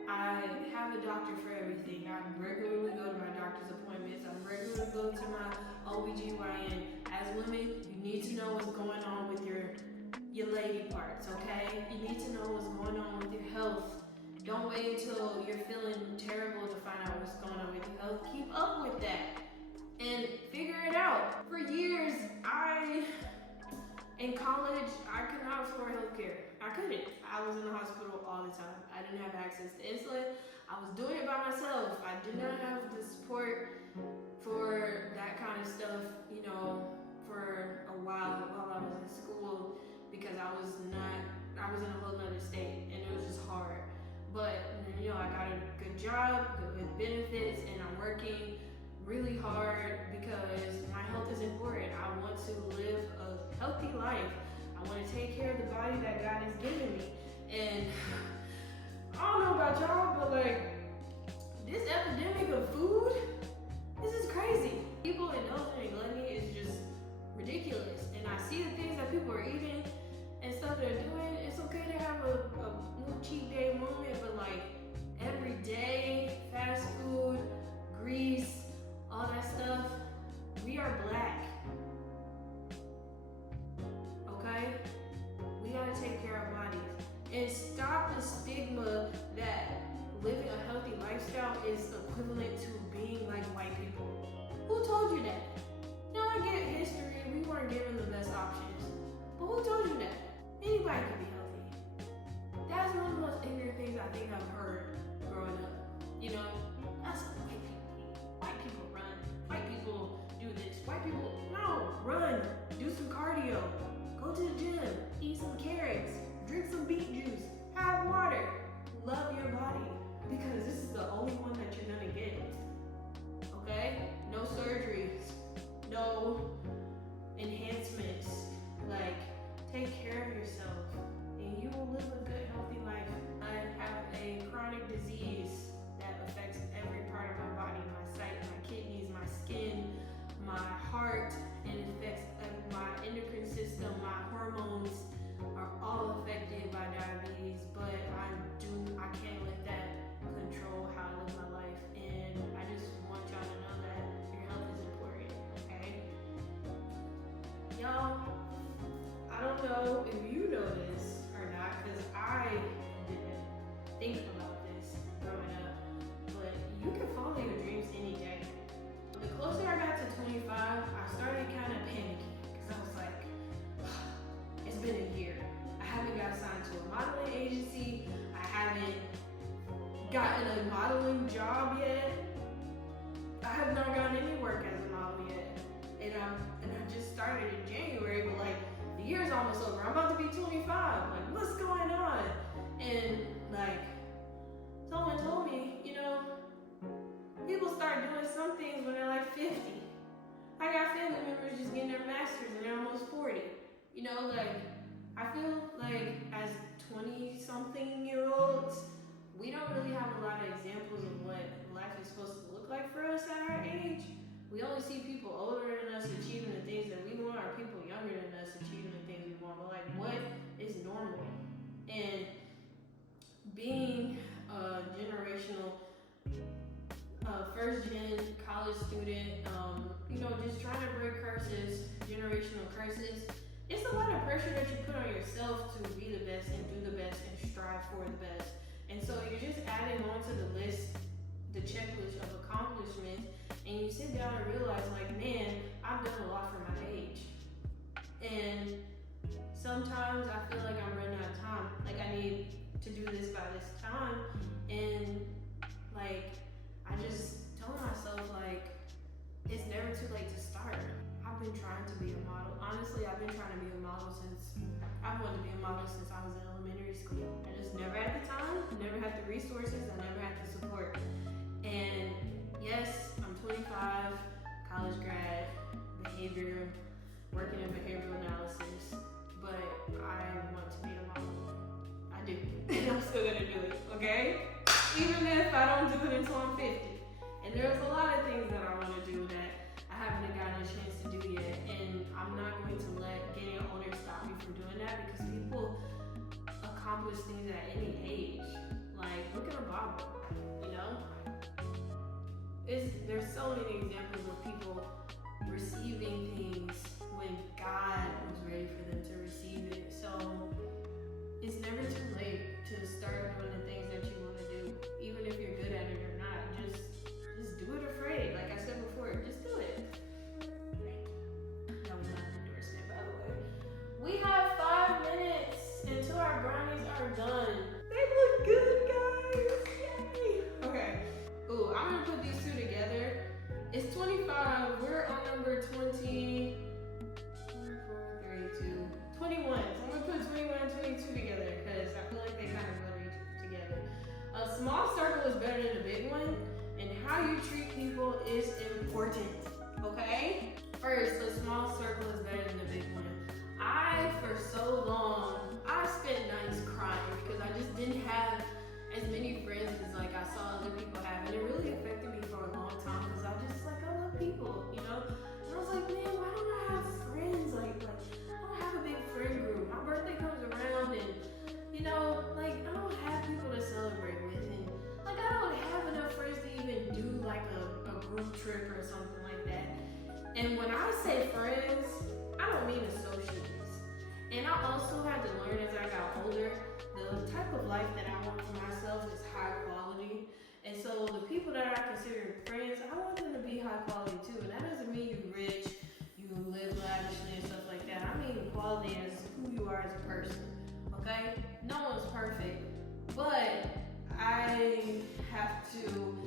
I have a doctor for everything. I regularly go to my doctor's appointments. I regularly go to my OBGYN. As women, you need to know what's going on with your lady parts, okay? You need to know what's going on with your health. Don't wait until you're feeling terrible to find out what's going on with your health. Keep up with that and figure it out. For years, in college, I could not afford healthcare. I couldn't. I was in the hospital all the time. I didn't have access to insulin. I was doing it by myself. I did not have the support for that kind of stuff, for a while I was in school, because I was in a whole other state, and it was just hard. But, I got a good job, good benefits, and I'm working really hard because my health is important. I want to live a healthy life. I want to take care of the body that God has given me. And I don't know about y'all, but this epidemic of food, this is crazy. People indulging in gluttony is just ridiculous. And I see the things that people are eating and stuff they're doing. It's okay to have a little cheat day moment, but every day, fast food, grease, all that stuff, we are Black. Okay? We gotta take care of our bodies. And stop the stigma that living a healthy lifestyle is equivalent to being like white people. Who told you that? Now I get history, we weren't given the best options. But who told you that? Anybody can be healthy. That's one of the most ignorant things I think I've heard growing up. That's what white people eat. White people run. White people do this. White people, no, run. Do some cardio. Go to the gym. Eat some carrots. Drink some beet juice. Have water. Love your body. Because this is the only one that you're gonna get. Okay? No surgeries. No enhancements. Take care of yourself. know if you know this or not, because I didn't think about this growing up, but you can follow your dreams any day. The closer I got to 25, I started kind of panicking because I was like, it's been a year. I haven't got signed to a modeling agency. I haven't gotten a modeling job yet. I have not gotten any work as a model yet. And I just started in January, but like the year's almost over. I'm about to be 25. Like, what's going on? And like someone told me, people start doing some things when they're like 50. I got family members just getting their masters and they're almost 40. Like I feel like as 20-something-year-olds, we don't really have a lot of examples of what life is supposed to look like for us at our age. We only see people older than us achieving the things that we want, or people younger than us achieving the things we want. But like, what is normal? And being a generational, first-gen college student, just trying to break curses, generational curses, it's a lot of pressure that you put on yourself to be the best and do the best and strive for the best. And so you're just adding on to the list, the checklist of accomplishments, and you sit down and realize, like, man, I've done a lot for my age. And sometimes I feel like I'm running out of time. Like, I need to do this by this time. And, like, I just tell myself, like, it's never too late to start. I've been trying to be a model. Honestly, I've been trying to be a model I've wanted to be a model since I was in elementary school. I just never had the time, never had the resources, I never had the support. And yes, I'm 25, college grad, working in behavioral analysis, but I want to be a model. I do, and I'm still gonna do it, okay? Even if I don't do it until I'm 50. And there's a lot of things that I wanna do that I haven't gotten a chance to do yet, and I'm not going to let getting older stop me from doing that, because people accomplish things at any age. Like, look at a Bible, there's so many examples of people receiving things when God was ready for them to receive it. So it's never too late to start doing the things that you want to do, even if you're good at it or not. Just do it afraid. Like I said before, just do it. That was not an endorsement, by the way. We have 5 minutes until our brownies are done. They look good, guys. Yay. Okay. Ooh, I'm gonna put these two together. It's 25. We're on number 20. 21. So I'm gonna put 21 and 22 together because I feel like they kind of go together. A small circle is better than a big one, and how you treat people is important. Okay? First, a small circle is better than a big one. For so long, I spent nights crying because I just didn't have as many friends as like I saw other people have, and it really affected me for a long time because I love people, And I was like, man, why don't I have friends? Like I don't have a big friend group. My birthday comes around, and I don't have people to celebrate with, and I don't have enough friends to even do like a group trip or something like that. And when I say friends, I don't mean associates. And I also had to learn as I got older, the type of life that I want for myself is high quality. And so the people that I consider friends, I want them to be high quality too. And that doesn't mean you're rich, you live lavishly and stuff like that. I mean quality as who you are as a person, okay? No one's perfect, but I have to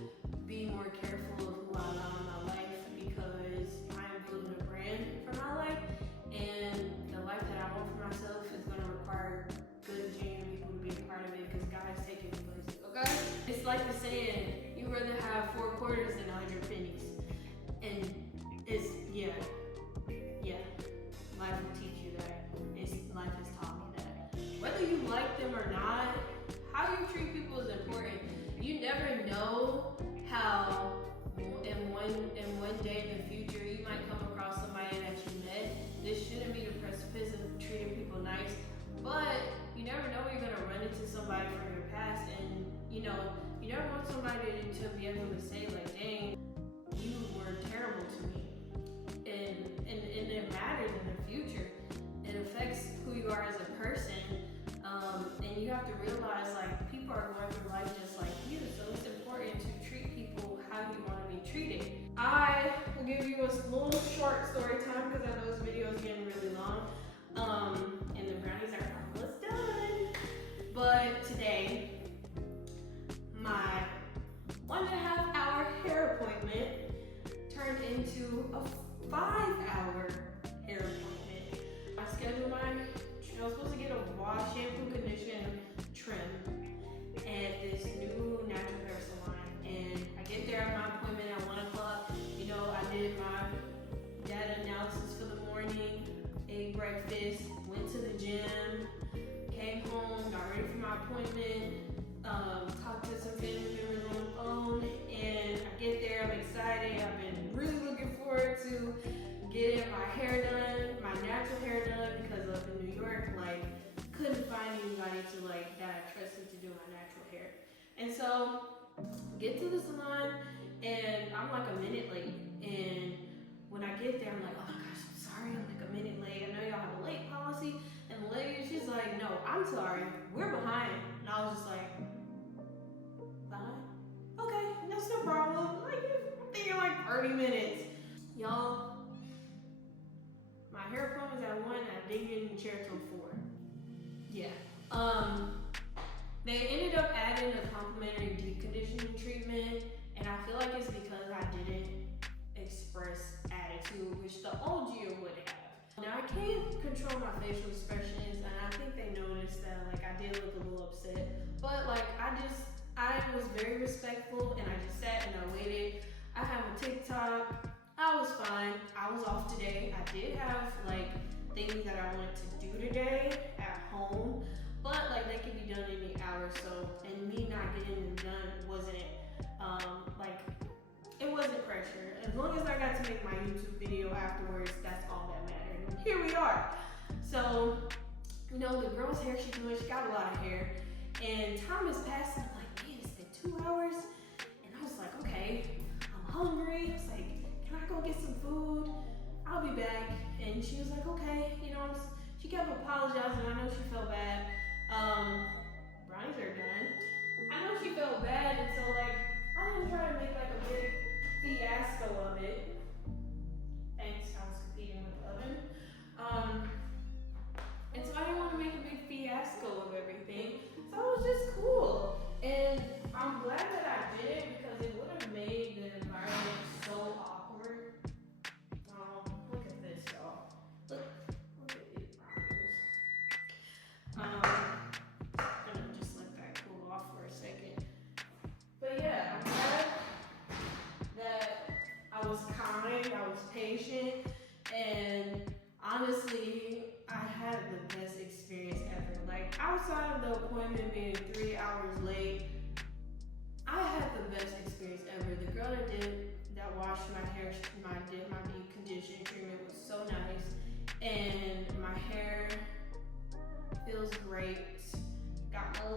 be more careful of who I allow in my life because I am building a brand for my life, and the life that I want for myself is going to require good, genuine people to be a part of it because God is taking me places, okay? It's like the saying, you rather have 4 quarters than 100 pennies. And it's, life will teach you that. Life has taught me that. Whether you like them or not, how you treat people is important. You never know how in one day in the future you might come across somebody that you met. This shouldn't be the precipice of treating people nice, but you never know when you're gonna run into somebody from your past, and you never want somebody to be able to say like, dang, you were terrible to me, and it matters in the future. it affects who you are as a person. And you have to realize like people are going through life just like you, so it's important to treat people how you want to be treated. I will give you a little short story time because I know this video is getting really long. And the brownies are almost done. But today, my 1.5 hour hair appointment turned into a 5-hour hair appointment. I scheduled I was supposed to get a wash, shampoo, condition, trim at this new natural hair salon. And I get there at my appointment at 1 o'clock. You know, I did my data analysis for the morning, ate breakfast, went to the gym, came home, got ready for my appointment, talked to some family members on the phone, and I get there, I'm excited. I've been really looking forward to getting my hair done, my natural hair done, because up in New York, like, couldn't find anybody to like that I trusted to do my natural hair. And so get to the salon and I'm like a minute late. And when I get there, I'm like, oh my gosh, I'm sorry, I'm like a minute late. I know y'all have a late policy. And the lady, she's like, no, I'm sorry, we're behind. And I was just like, behind? Okay, that's no problem. Like, I'm thinking like 30 minutes. Y'all, my hair appointment was at 1, I didn't get in the chair till 4. Yeah. They ended up adding a complimentary deep conditioning treatment, and I feel like it's because I didn't express attitude, which the old you would have. Now I can't control my facial expressions, and I think they noticed that like I did look a little upset. But like I was very respectful, and I just sat and I waited. I have a TikTok. I was fine. I was off today. I did have like things that I wanted to do today at home, but like they could be done any hour. So, and me not getting them done wasn't like it wasn't pressure. As long as I got to make my YouTube video afterwards, that's all that mattered. And here we are. So, you know, the girl's hair she's doing, she got a lot of hair, and time is passing. I'm like, man, it's been 2 hours, and I was like, okay, I'm hungry. I was like, can I go get some food? I'll be back. And she was like, okay, you know, she kept apologizing. I know she felt bad. Brownies are done. I know she felt bad, and so like, I didn't try to make like a big fiasco of it. Thanks, I was competing with the oven. And so I didn't want to make a big fiasco of everything. So it was just cool. And I'm glad that I did it because it would have made the environment so awkward. Look at this, y'all. Look at these brownies. I'm gonna just let that cool off for a second. But yeah, I'm glad that I was kind, I was patient, and honestly, I had the best experience ever. Like, outside of the appointment being 3 hours late, I had the best experience ever. The girl that washed my hair, did my deep conditioning treatment was so nice, and my hair feels great. Got my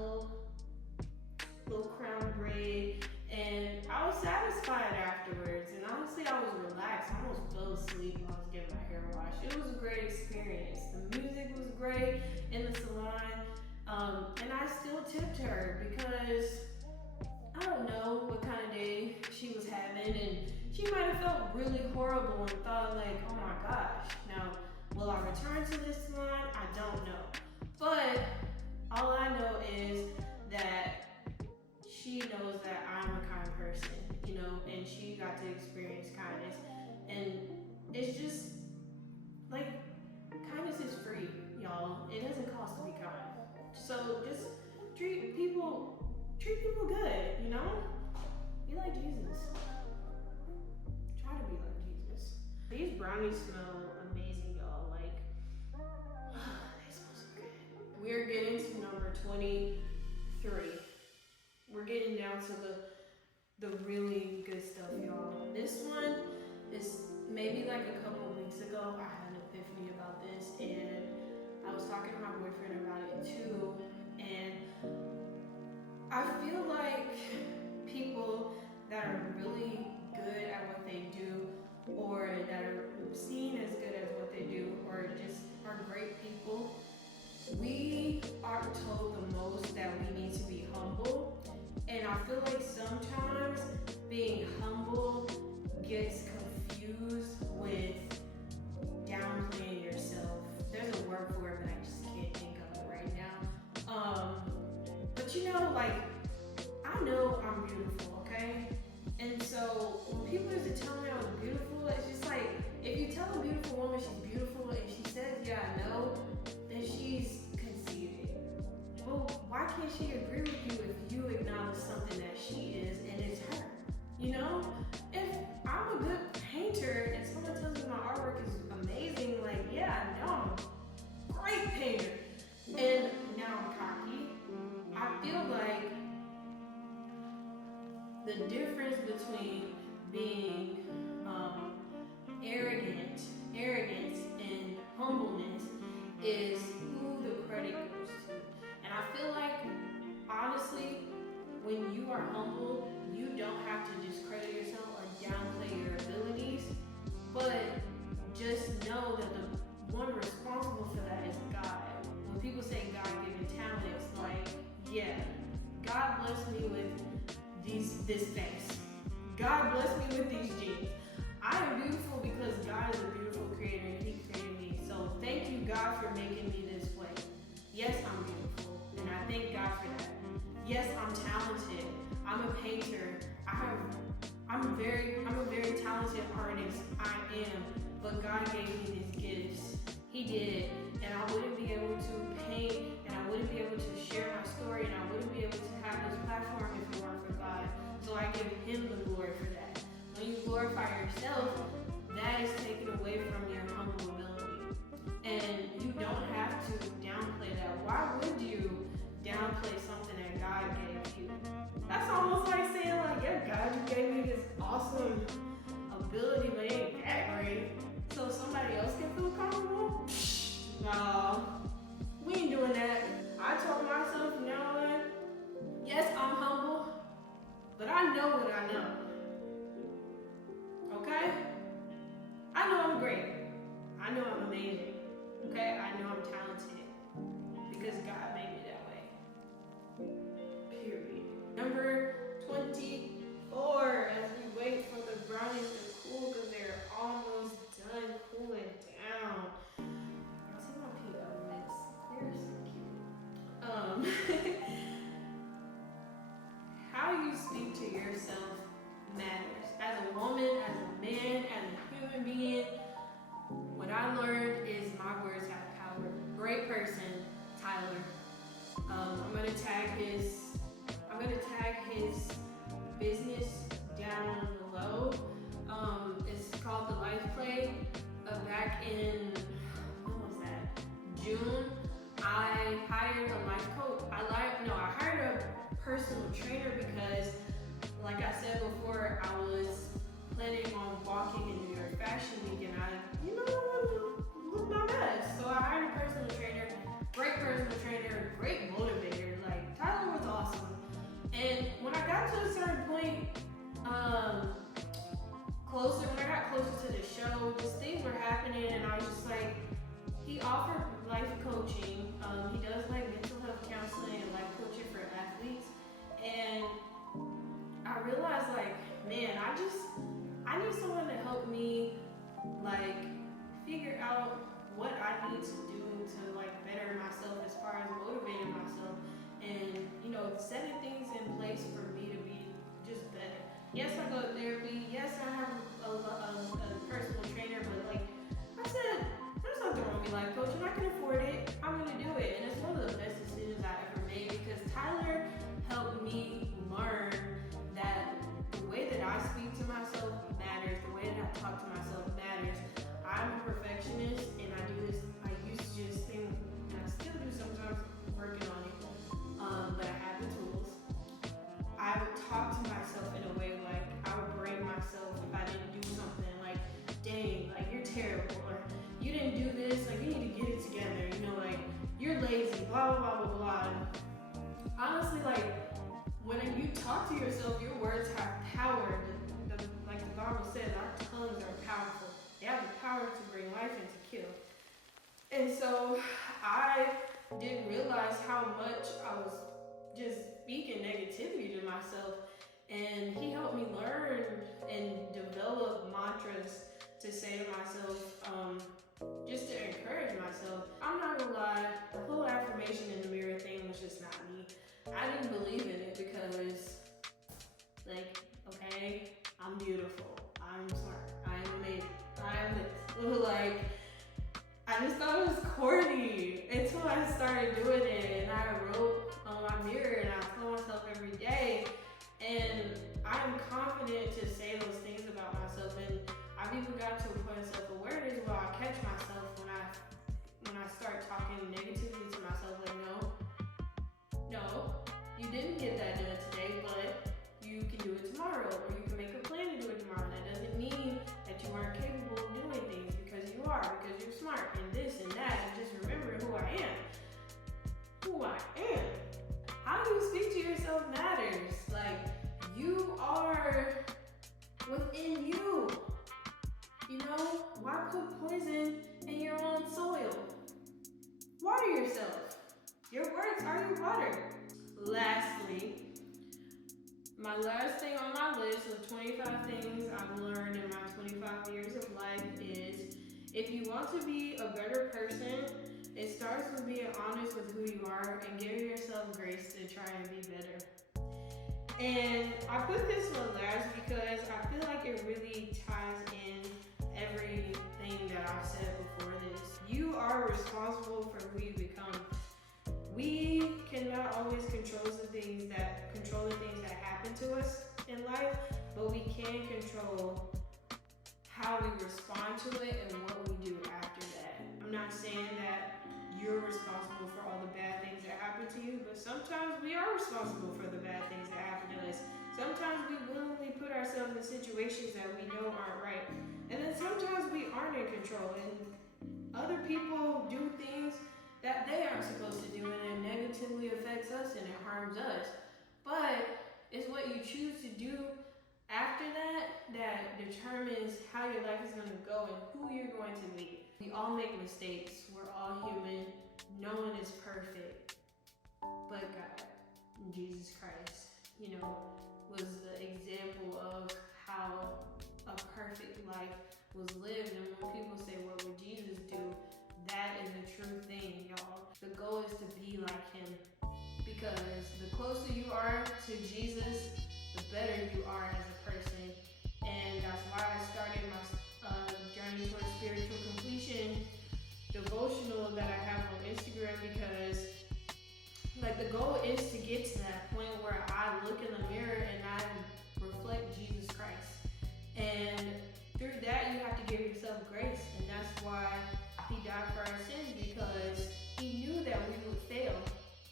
little crown braid, and I was satisfied afterwards. And honestly, I was relaxed. I almost fell asleep while I was getting my hair washed. It was a great experience. The music was great in the salon, and I still tipped her because I don't know what kind of day she was having, and she might have felt really horrible and thought like, oh my gosh, now will I return to this salon? I don't know. But all I know is that she knows that I'm a kind person, you know, and she got to experience kindness. And it's just like, kindness is free, y'all. It doesn't cost to be kind. So just treat people good, you know? Be like Jesus. Try to be like Jesus. These brownies smell amazing, y'all. Like, they smell so good. We're getting to number 23. We're getting down to the really good stuff, y'all. This one is maybe like a couple of weeks ago, I had an epiphany about this, and I was talking to my boyfriend about it too, and I feel like people that are really good at what they do, or that are seen as good as what they do, or just are great people. We are told the most that we need to be humble. And I feel like sometimes being humble gets confused with downplaying yourself. There's a word for it, but I just can't think of it right now. But you know, like, I know I'm beautiful, okay? And so when people used to tell me I was beautiful, it's just like, if you tell a beautiful woman she's beautiful and she says, yeah, I know, then she's conceited. Well, why can't she agree with you if you acknowledge something that she is and it's her? You know? If I'm a good painter and someone tells me my artwork is amazing, like, yeah, I know I'm a great painter. And now I'm cocky. I feel like the difference between being arrogance and humbleness is who the credit goes to. And I feel like, honestly, when you are humble, you don't have to discredit yourself or downplay your abilities, but just know that the one responsible for that is God. When people say God-given talent, it's like, yeah, God blessed me with this face. God blessed me with these genes. I am beautiful because God is a beautiful creator and He created me. So thank you, God, for making me this way. Yes, I'm beautiful, and I thank God for that. Yes, I'm talented. I'm a painter. I'm a very talented artist. I am. But God gave me these gifts. He did. And I wouldn't be able to paint, and I wouldn't be able to share my story, and I wouldn't be able to have this platform if it weren't for God. So I give Him the glory for that. When you glorify yourself, that is taken away from your humble ability. And you don't have to downplay that. Why would you downplay something that God gave you? That's almost like saying, like, yeah, God, you gave me this awesome ability, but it ain't that great. So somebody else can feel comfortable? No, we ain't doing that. I told myself, you know what? Yes, I'm humble, but I know what I know. Okay? I know I'm great. I know I'm amazing. Okay? I know I'm talented. Because God made me that way. Period. Number 24, as we wait for the brownies to cool because they're almost done cooling down. Y'all see my pink elements? They're so cute. How you speak to yourself matters. As a woman, as a man, as a human being, what I learned is my words have power. Great person, Tyler. I'm gonna tag his business down below. It's called The Life Play. Back in, what was that? June, I hired a life coach. I hired a personal trainer because, like I said before, I was planning on walking in New York Fashion Week, and I look my best. So I hired a personal trainer, great personal trainer, great motivator. Like, Tyler was awesome. And when I got to a certain point, when I got closer to the show, just things were happening, and I was just like, he offered life coaching. He does like mental health counseling and life coaching for athletes. And I realized, like, man, I need someone to help me, like, figure out what I need to do to, like, better myself as far as motivating myself and, setting things in place for me to be just better. Yes, I go to therapy. Yes, I have a personal trainer, but, like I said, there's nothing wrong with life coaching. I can afford it. I'm going to do it. And it's one of the best decisions I ever made because Tyler helped me learn that the way that I speak to myself matters. The way that I talk to myself matters. I'm a perfectionist, and I used to just think, and I still do sometimes, working on it, but I have the tools. I would talk to myself in a way like I would bring myself if I didn't do something, like, dang, like, you're terrible, or you didn't do this, like, you need to get it together, like, you're lazy, blah, blah, blah, blah, blah. Honestly, like, when you talk to yourself, your words have power. Like the Bible says, our tongues are powerful. They have the power to bring life and to kill. And so I didn't realize how much I was just speaking negativity to myself. And he helped me learn and develop mantras to say to myself, just to encourage myself. I'm not gonna lie, the whole affirmation in the mirror thing was just not me. I didn't believe in it because, like, okay, I'm beautiful, I'm smart, I am amazing, I am this. Like, I just thought it was corny until I started doing it, and I wrote on my mirror and I told myself every day, and I'm confident to say those things about myself. And I've even got to a point of self-awareness where I catch myself when I start talking negatively to myself, like, no, you didn't get that done today, but you can do it tomorrow, or you can make a plan to do it tomorrow. That doesn't mean that you aren't capable of doing things, because you are, because you're smart and this and that. And just remember who I am. Who I am. How you speak to yourself matters. Like, you are within you. You know, why put poison in your own soil? Water yourself. Your words are your water. Lastly, my last thing on my list of 25 things I've learned in my 25 years of life is, if you want to be a better person, it starts with being honest with who you are and giving yourself grace to try and be better. And I put this one last because I feel like it really ties in everything that I've said before this. You are responsible for who you become. We cannot always control the things that happen to us in life, but we can control how we respond to it and what we do after that. I'm not saying that you're responsible for all the bad things that happen to you, but sometimes we are responsible for the bad things that happen to us. Sometimes we willingly put ourselves in situations that we know aren't right, and then sometimes we aren't in control, and other people do things that they aren't supposed to do, and it negatively affects us and it harms us. But it's what you choose to do after that determines how your life is going to go and who you're going to be. We all make mistakes. We're all human. No one is perfect but God. Jesus Christ, was the example of how a perfect life was lived. And when people say, what would Jesus do? That is a true thing, y'all. The goal is to be like him, because the closer you are to Jesus, the better you are as a person. And that's why I started my journey towards spiritual completion devotional that I have on Instagram, because the goal is to get to that point where I look in the mirror and I reflect Jesus Christ. And through that, you have to give yourself grace, and that's why he died for our sins, because he knew that we would fail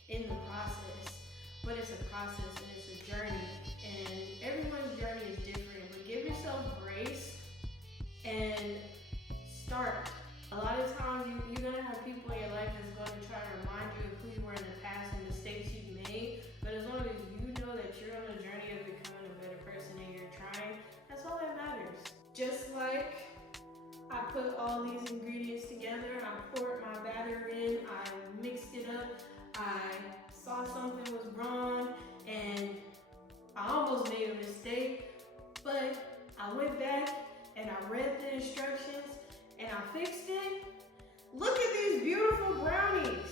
in the process. But it's a process and it's a journey, and everyone's journey is different. But give yourself grace and start. A lot of times you're going to have people in your life that's going to try to remind you of who you were in the past and mistakes you've made. But as long as you know that you're on a journey of becoming a better person and you're trying, that's all that matters. Just like I put all these ingredients together, I poured my batter in, I mixed it up, I saw something was wrong, and I almost made a mistake, but I went back and I read the instructions and I fixed it. Look at these beautiful brownies.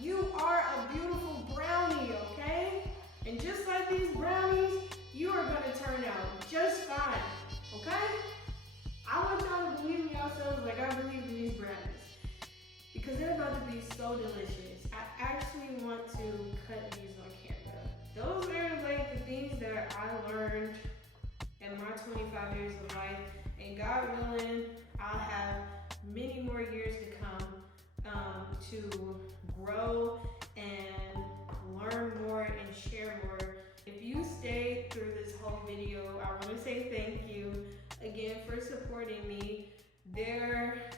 You are a beautiful brownie, okay? And just like these brownies, you are gonna turn out just fine, okay? I want y'all to believe in yourselves like I believe in these brownies, because they're about to be so delicious. I actually want to cut these on camera. Those are the things that I learned in my 25 years of life, and God willing, I'll have many more years to come to grow and learn more and share more. If you stayed through this whole video, I want to say thank you again for supporting me. There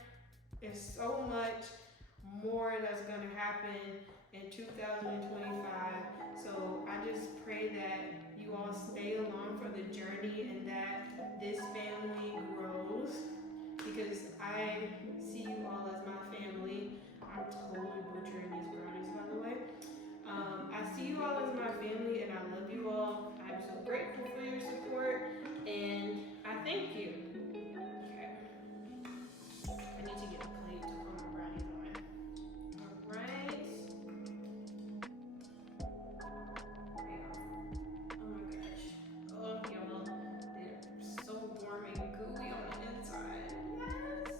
is so much more that's going to happen in 2025. So I just pray that you all stay along for the journey and that this family grows, because I see you all as my family. all as my family, and I love you all. I'm so grateful for your support, and I thank you. Okay. I need to get a plate to put my brownies on. Alright. Oh my gosh. Oh, y'all. They're so warm and gooey on the inside. Yes.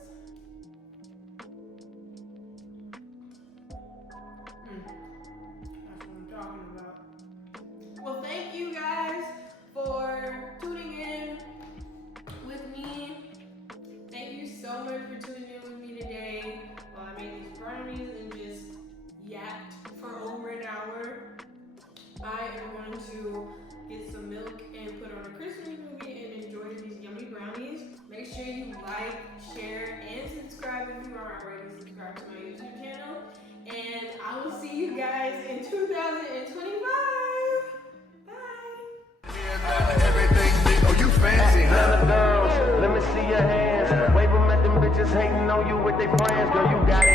That's what I'm talking about. Well, thank you guys for tuning in with me. Thank you so much for tuning in with me today while I made these brownies and just yapped for over an hour. I am going to get some milk and put on a Christmas movie and enjoy these yummy brownies. Make sure you like, share, and subscribe if you aren't already subscribed to my YouTube channel. And I will see you guys in 2025. Bye. Everything big. Oh, you fancy, huh? Girls, let me see your hands. Wave them at them bitches hating on you with their friends. Girl, you got it.